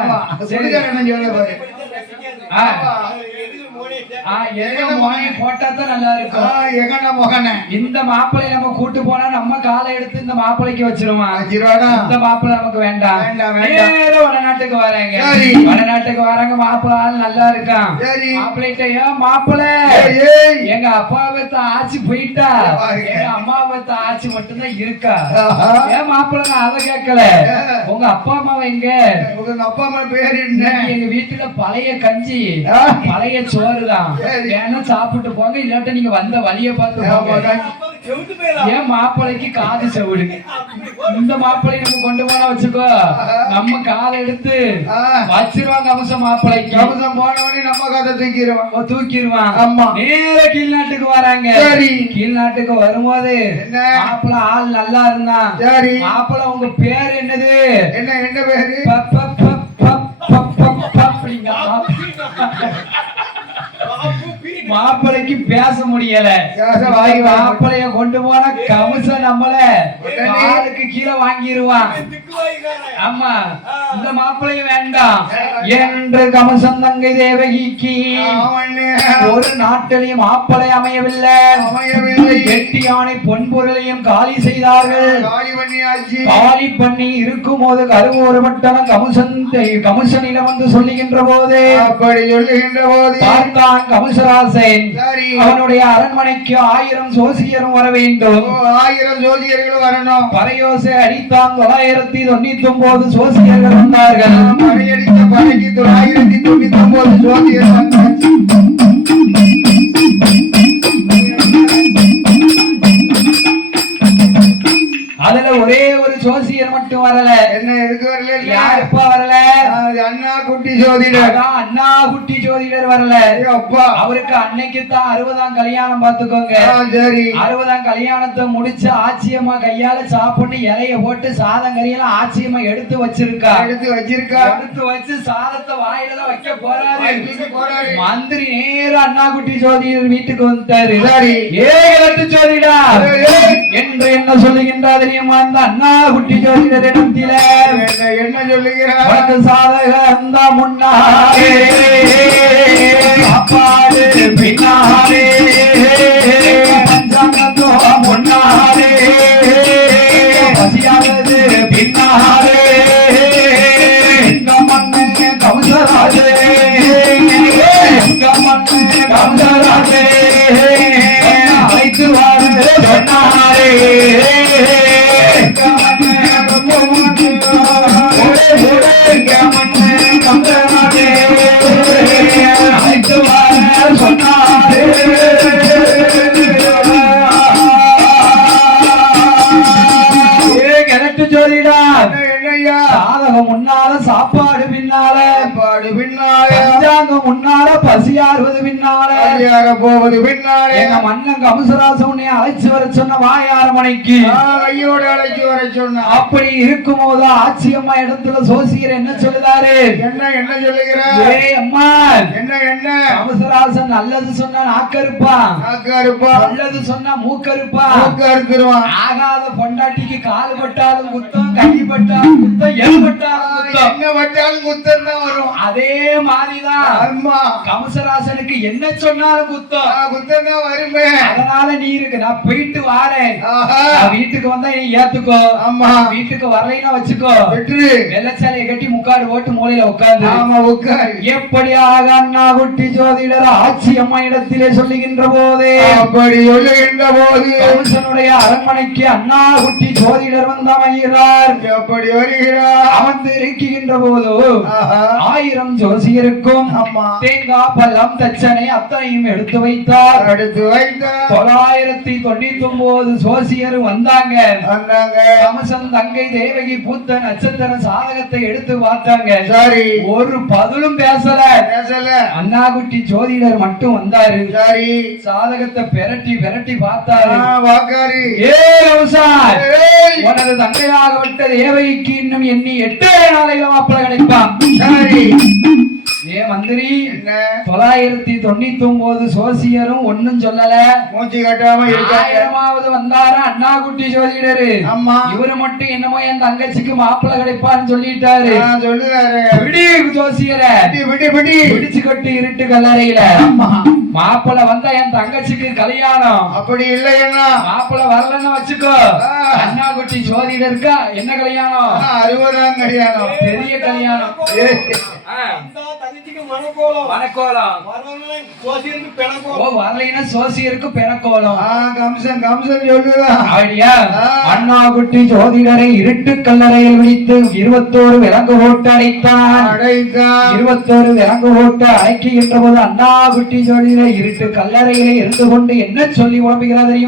என்ன சொல்ல பாரு. வாங்கி போட்டா தான் நல்லா இருக்கும். எங்கண்ண மகனே இந்த மாப்பிள்ளை நம்ம கூட்டு போனா நம்ம காலை எடுத்து இந்த மாப்பிள்ளைக்கு வச்சிருவான். இந்த மாப்பிள்ளை நமக்கு வேண்டாம். நேர வடநாட்டுக்கு வராங்க. வடநாட்டுக்கு வராங்க. மாப்பிள்ளை ஆள் நல்லா இருக்கான். மாப்பிள்ளைகிட்ட ஏன் மாப்பிள்ளை எங்க அப்பாவை ஆட்சி போயிட்டா எங்க அம்மாவை ஆட்சி மட்டும்தான் இருக்கா. ஏன் மாப்பிள்ளை நான் அதை கேட்கல. உங்க அப்பா அம்மாவை எங்க? உங்க அப்பா அம்மா பேரு என்ன? எங்க வீட்டுல பழைய கஞ்சி பழைய சோறுதான். வேணா சாப்பிட்டு போங்க, இல்லாட்ட நீங்க வந்த வழிய பார்த்து போங்க. ஏன் மாப்பிள்ளைக்கு காது செவிடு. இந்த மாப்பிள்ளை நம்ம கொண்டு போனா வச்சுக்கோ, நம்ம காலை எடுத்து வச்சிருவாங்க. அம்சம் மாப்பிள்ளைக்கு அம்சம் போனவனே நம்ம கதை தூக்கிடுவான். ஆமா. நேர கீழ்நாட்டுக்கு வராங்க. கீழ்நாட்டுக்கு வரும்போது மாப்பிள்ளை ஆள் நல்லா இருந்தான். மாப்பிள்ளை உங்க பேர் என்னது? என்ன பேரு? மாப்பிளைக்கு பேச முடியல. மாப்பிளைய கொண்டு போன கமிஷன் நம்மள காலுக்கு கீழே வாங்கிடுவான். ஆமா, இந்த மாப்பிளைய வேண்டாம் என்று கமிஷன் தங்கை தேவகிக்கு ஒரு நாட்டிலையும் மாப்பிளை அமையவில்லை. வெட்டி யானை பொன்பொருளையும் காலி செய்தார்கள். காலி பண்ணி இருக்கும் போது கருவூர் மட்டணம் கமிஷனிடம் வந்து சொல்லுகின்ற போது பார்த்தான் கமிஷராசன். அவனுடைய அரண்மனைக்கு 1000 சோசியரும் வர வேண்டும். 1000 சோசியர்கள் வரணும். பறையோசை அடித்தான். 999 சோசியர்கள் வந்தார்கள். பறையடித்த பறைக்கு 999 சோசியர் வந்தாச்சு. அதுல ஒரே ஒரு ஜோசியர் மட்டும் வரல. என்ன எதுக்கு வரல? யாருப்பா வரல? அண்ணா குட்டி ஜோதிடர். அண்ணா குட்டி ஜோதிடர் வரல. அப்பா அவருக்கு அன்னைக்கு தான் 60ஆம் கல்யாணம் பாத்துக்கோங்க. சரி. 60ஆம் கல்யாணத்தை முடிச்சு ஆச்சியம்மா கையால சாப்பிட்டு இலைய போட்டு சாதம் கறியெல்லாம் ஆச்சியம்மா எடுத்து வச்சிருக்கா. எடுத்து வச்சு சாதத்தை வாயில தான் வைக்க போறாரு. மந்திரி நேரம் அண்ணா குட்டி ஜோதிடர் வீட்டுக்கு வந்துட்டாரு. ஏழு ஜோதிடா என்று என்ன சொல்லுகின்றார் தெரியுமா? அந்த அண்ணா குட்டி ஜோதிடர் இடத்தில என்ன சொல்லுகிறார்? சாதகம் தான் முன்னாலே சாப்பாடு பின்னாலே பஞ்சாங்கத்தோ முன்னாலே பசியானது பின்னாலே எங்க மண்ணு கவுசராஜே எங்க மண்ணு கவுசராஜே அழைத்து வாரு சொன்னாரே. முன்னால சாப்பாடு பின்னால முன்னால பசியாறுவது பின்னால போவது பின்னாலே எங்க மன்னன் கமுசராசன் உன்னை அழைச்சு வர சொன்ன வாயார மனைக்கு கையோடு அழைச்சு வர சொன்ன. அப்படி இருக்கும் போது ஆச்சியம்மா இடத்துல சோசியர் என்ன சொல்லுதாரு? என்ன சொல்லுகிறார்? அம்மா என்ன கமுசராசன் நல்லது சொன்னா நாக்கருப்பான், நல்லது சொன்னா மூக்கருப்பான். ஆகாத பொண்டாட்டிக்கு கால் பட்டாலும் குத்தம், கை பட்டாலும் குத்தம், எல் பட்டாலும் என்ன பட்டாலும் குத்தம் தான் வரும். அதே மாதிரிதான் கமசராசனுக்கு என்ன சொன்னாலும் குத்தம் தான் வருமே. அதனால நீ இருக்கு, நான் போயிட்டு வாரேன். வீட்டுக்கு வந்தா நீ ஏத்துக்கோ. ஆமா, வீட்டுக்கு வரலைன்னா வச்சுக்கோ. வெள்ளச்சாலையை கட்டி முக்காடு போட்டு மூலையில உட்கார்ந்து எப்படியாக அண்ணா குட்டி ஜோதிடர் ஆட்சி அம்மா இடத்திலே சொல்லுகின்ற போது அப்படி சொல்லுகின்ற போது கம்சனுடைய அரண்மனைக்கு அண்ணா குட்டி ஜோதிடர் வந்து அமைகிறார். எப்படி வருகிறார்? அமர்ந்து இருக்கின்ற போது 1000 ஜோசியருக்கும் தேங்காய் பழம் தச்சனை அத்தனையும் எடுத்து வைத்தார். 999 ஜோசியர் வந்தாங்க. கம்சன் தங்கை தேவகி பூத்த நட்சத்திர சாதகத்தை எடுத்து பார்த்தாங்க. சரி, ஒரு பதிலும் பேசல. அண்ணா குட்டி ஜோதிடர் மட்டும் வந்தாரு. சரி, சாதகத்தை பெரட்டி பெரட்டி பார்த்தாரு. உனது தங்கையாக விட்ட தேவகிக்கு இன்னும் எண்ணி 8 நாளையில மாப்பிள்ளை கிடைப்பான். சரி, ஏ மந்திரி என்ன 999 சோசியரும் ஒண்ணும் சொல்லல. மூச்சு கட்டாம இருக்காங்க. 1000வது வந்தாரு அண்ணா குட்டி ஜோதிடரு. ஆமா. இவரு மட்டும் என்னமோ என் தங்கச்சிக்கு மாப்பிள்ளை கிடைப்பான்னு சொல்லிட்டாரு. சொல்லுறாரு. விடி ஜோசியரை விடி பிடிச்சு கட்டி இருட்டு கல்லறையில மாப்பிள்ளை வந்தா என் தங்கச்சிக்கு கல்யாணம். அப்படி இல்லையா மாப்பிள்ளை வரலன்னு வச்சுக்கோ, அண்ணா குட்டி ஜோதிடருக்கா என்ன கல்யாணம்? 60ஆம் கல்யாணம். பெரிய கல்யாணம். மணக்கோலம். ஓ வரலைன்னா சோசியருக்கு பெணக்கோலம். கம்சன் சொல்லுதான். அப்படியா? அண்ணா குட்டி ஜோதிடரை இருட்டு கல்லறையில் விழித்து 21 விலங்கு போட்டு அடைத்தான். 21 விலங்கு போட்டு அடைக்கின்ற போது அண்ணா குட்டி ஜோதிடர் இருட்டு கல்லறையிலே இருந்து கொண்டு என்ன சொல்லி உழம்புகிறார் தெரியுமா?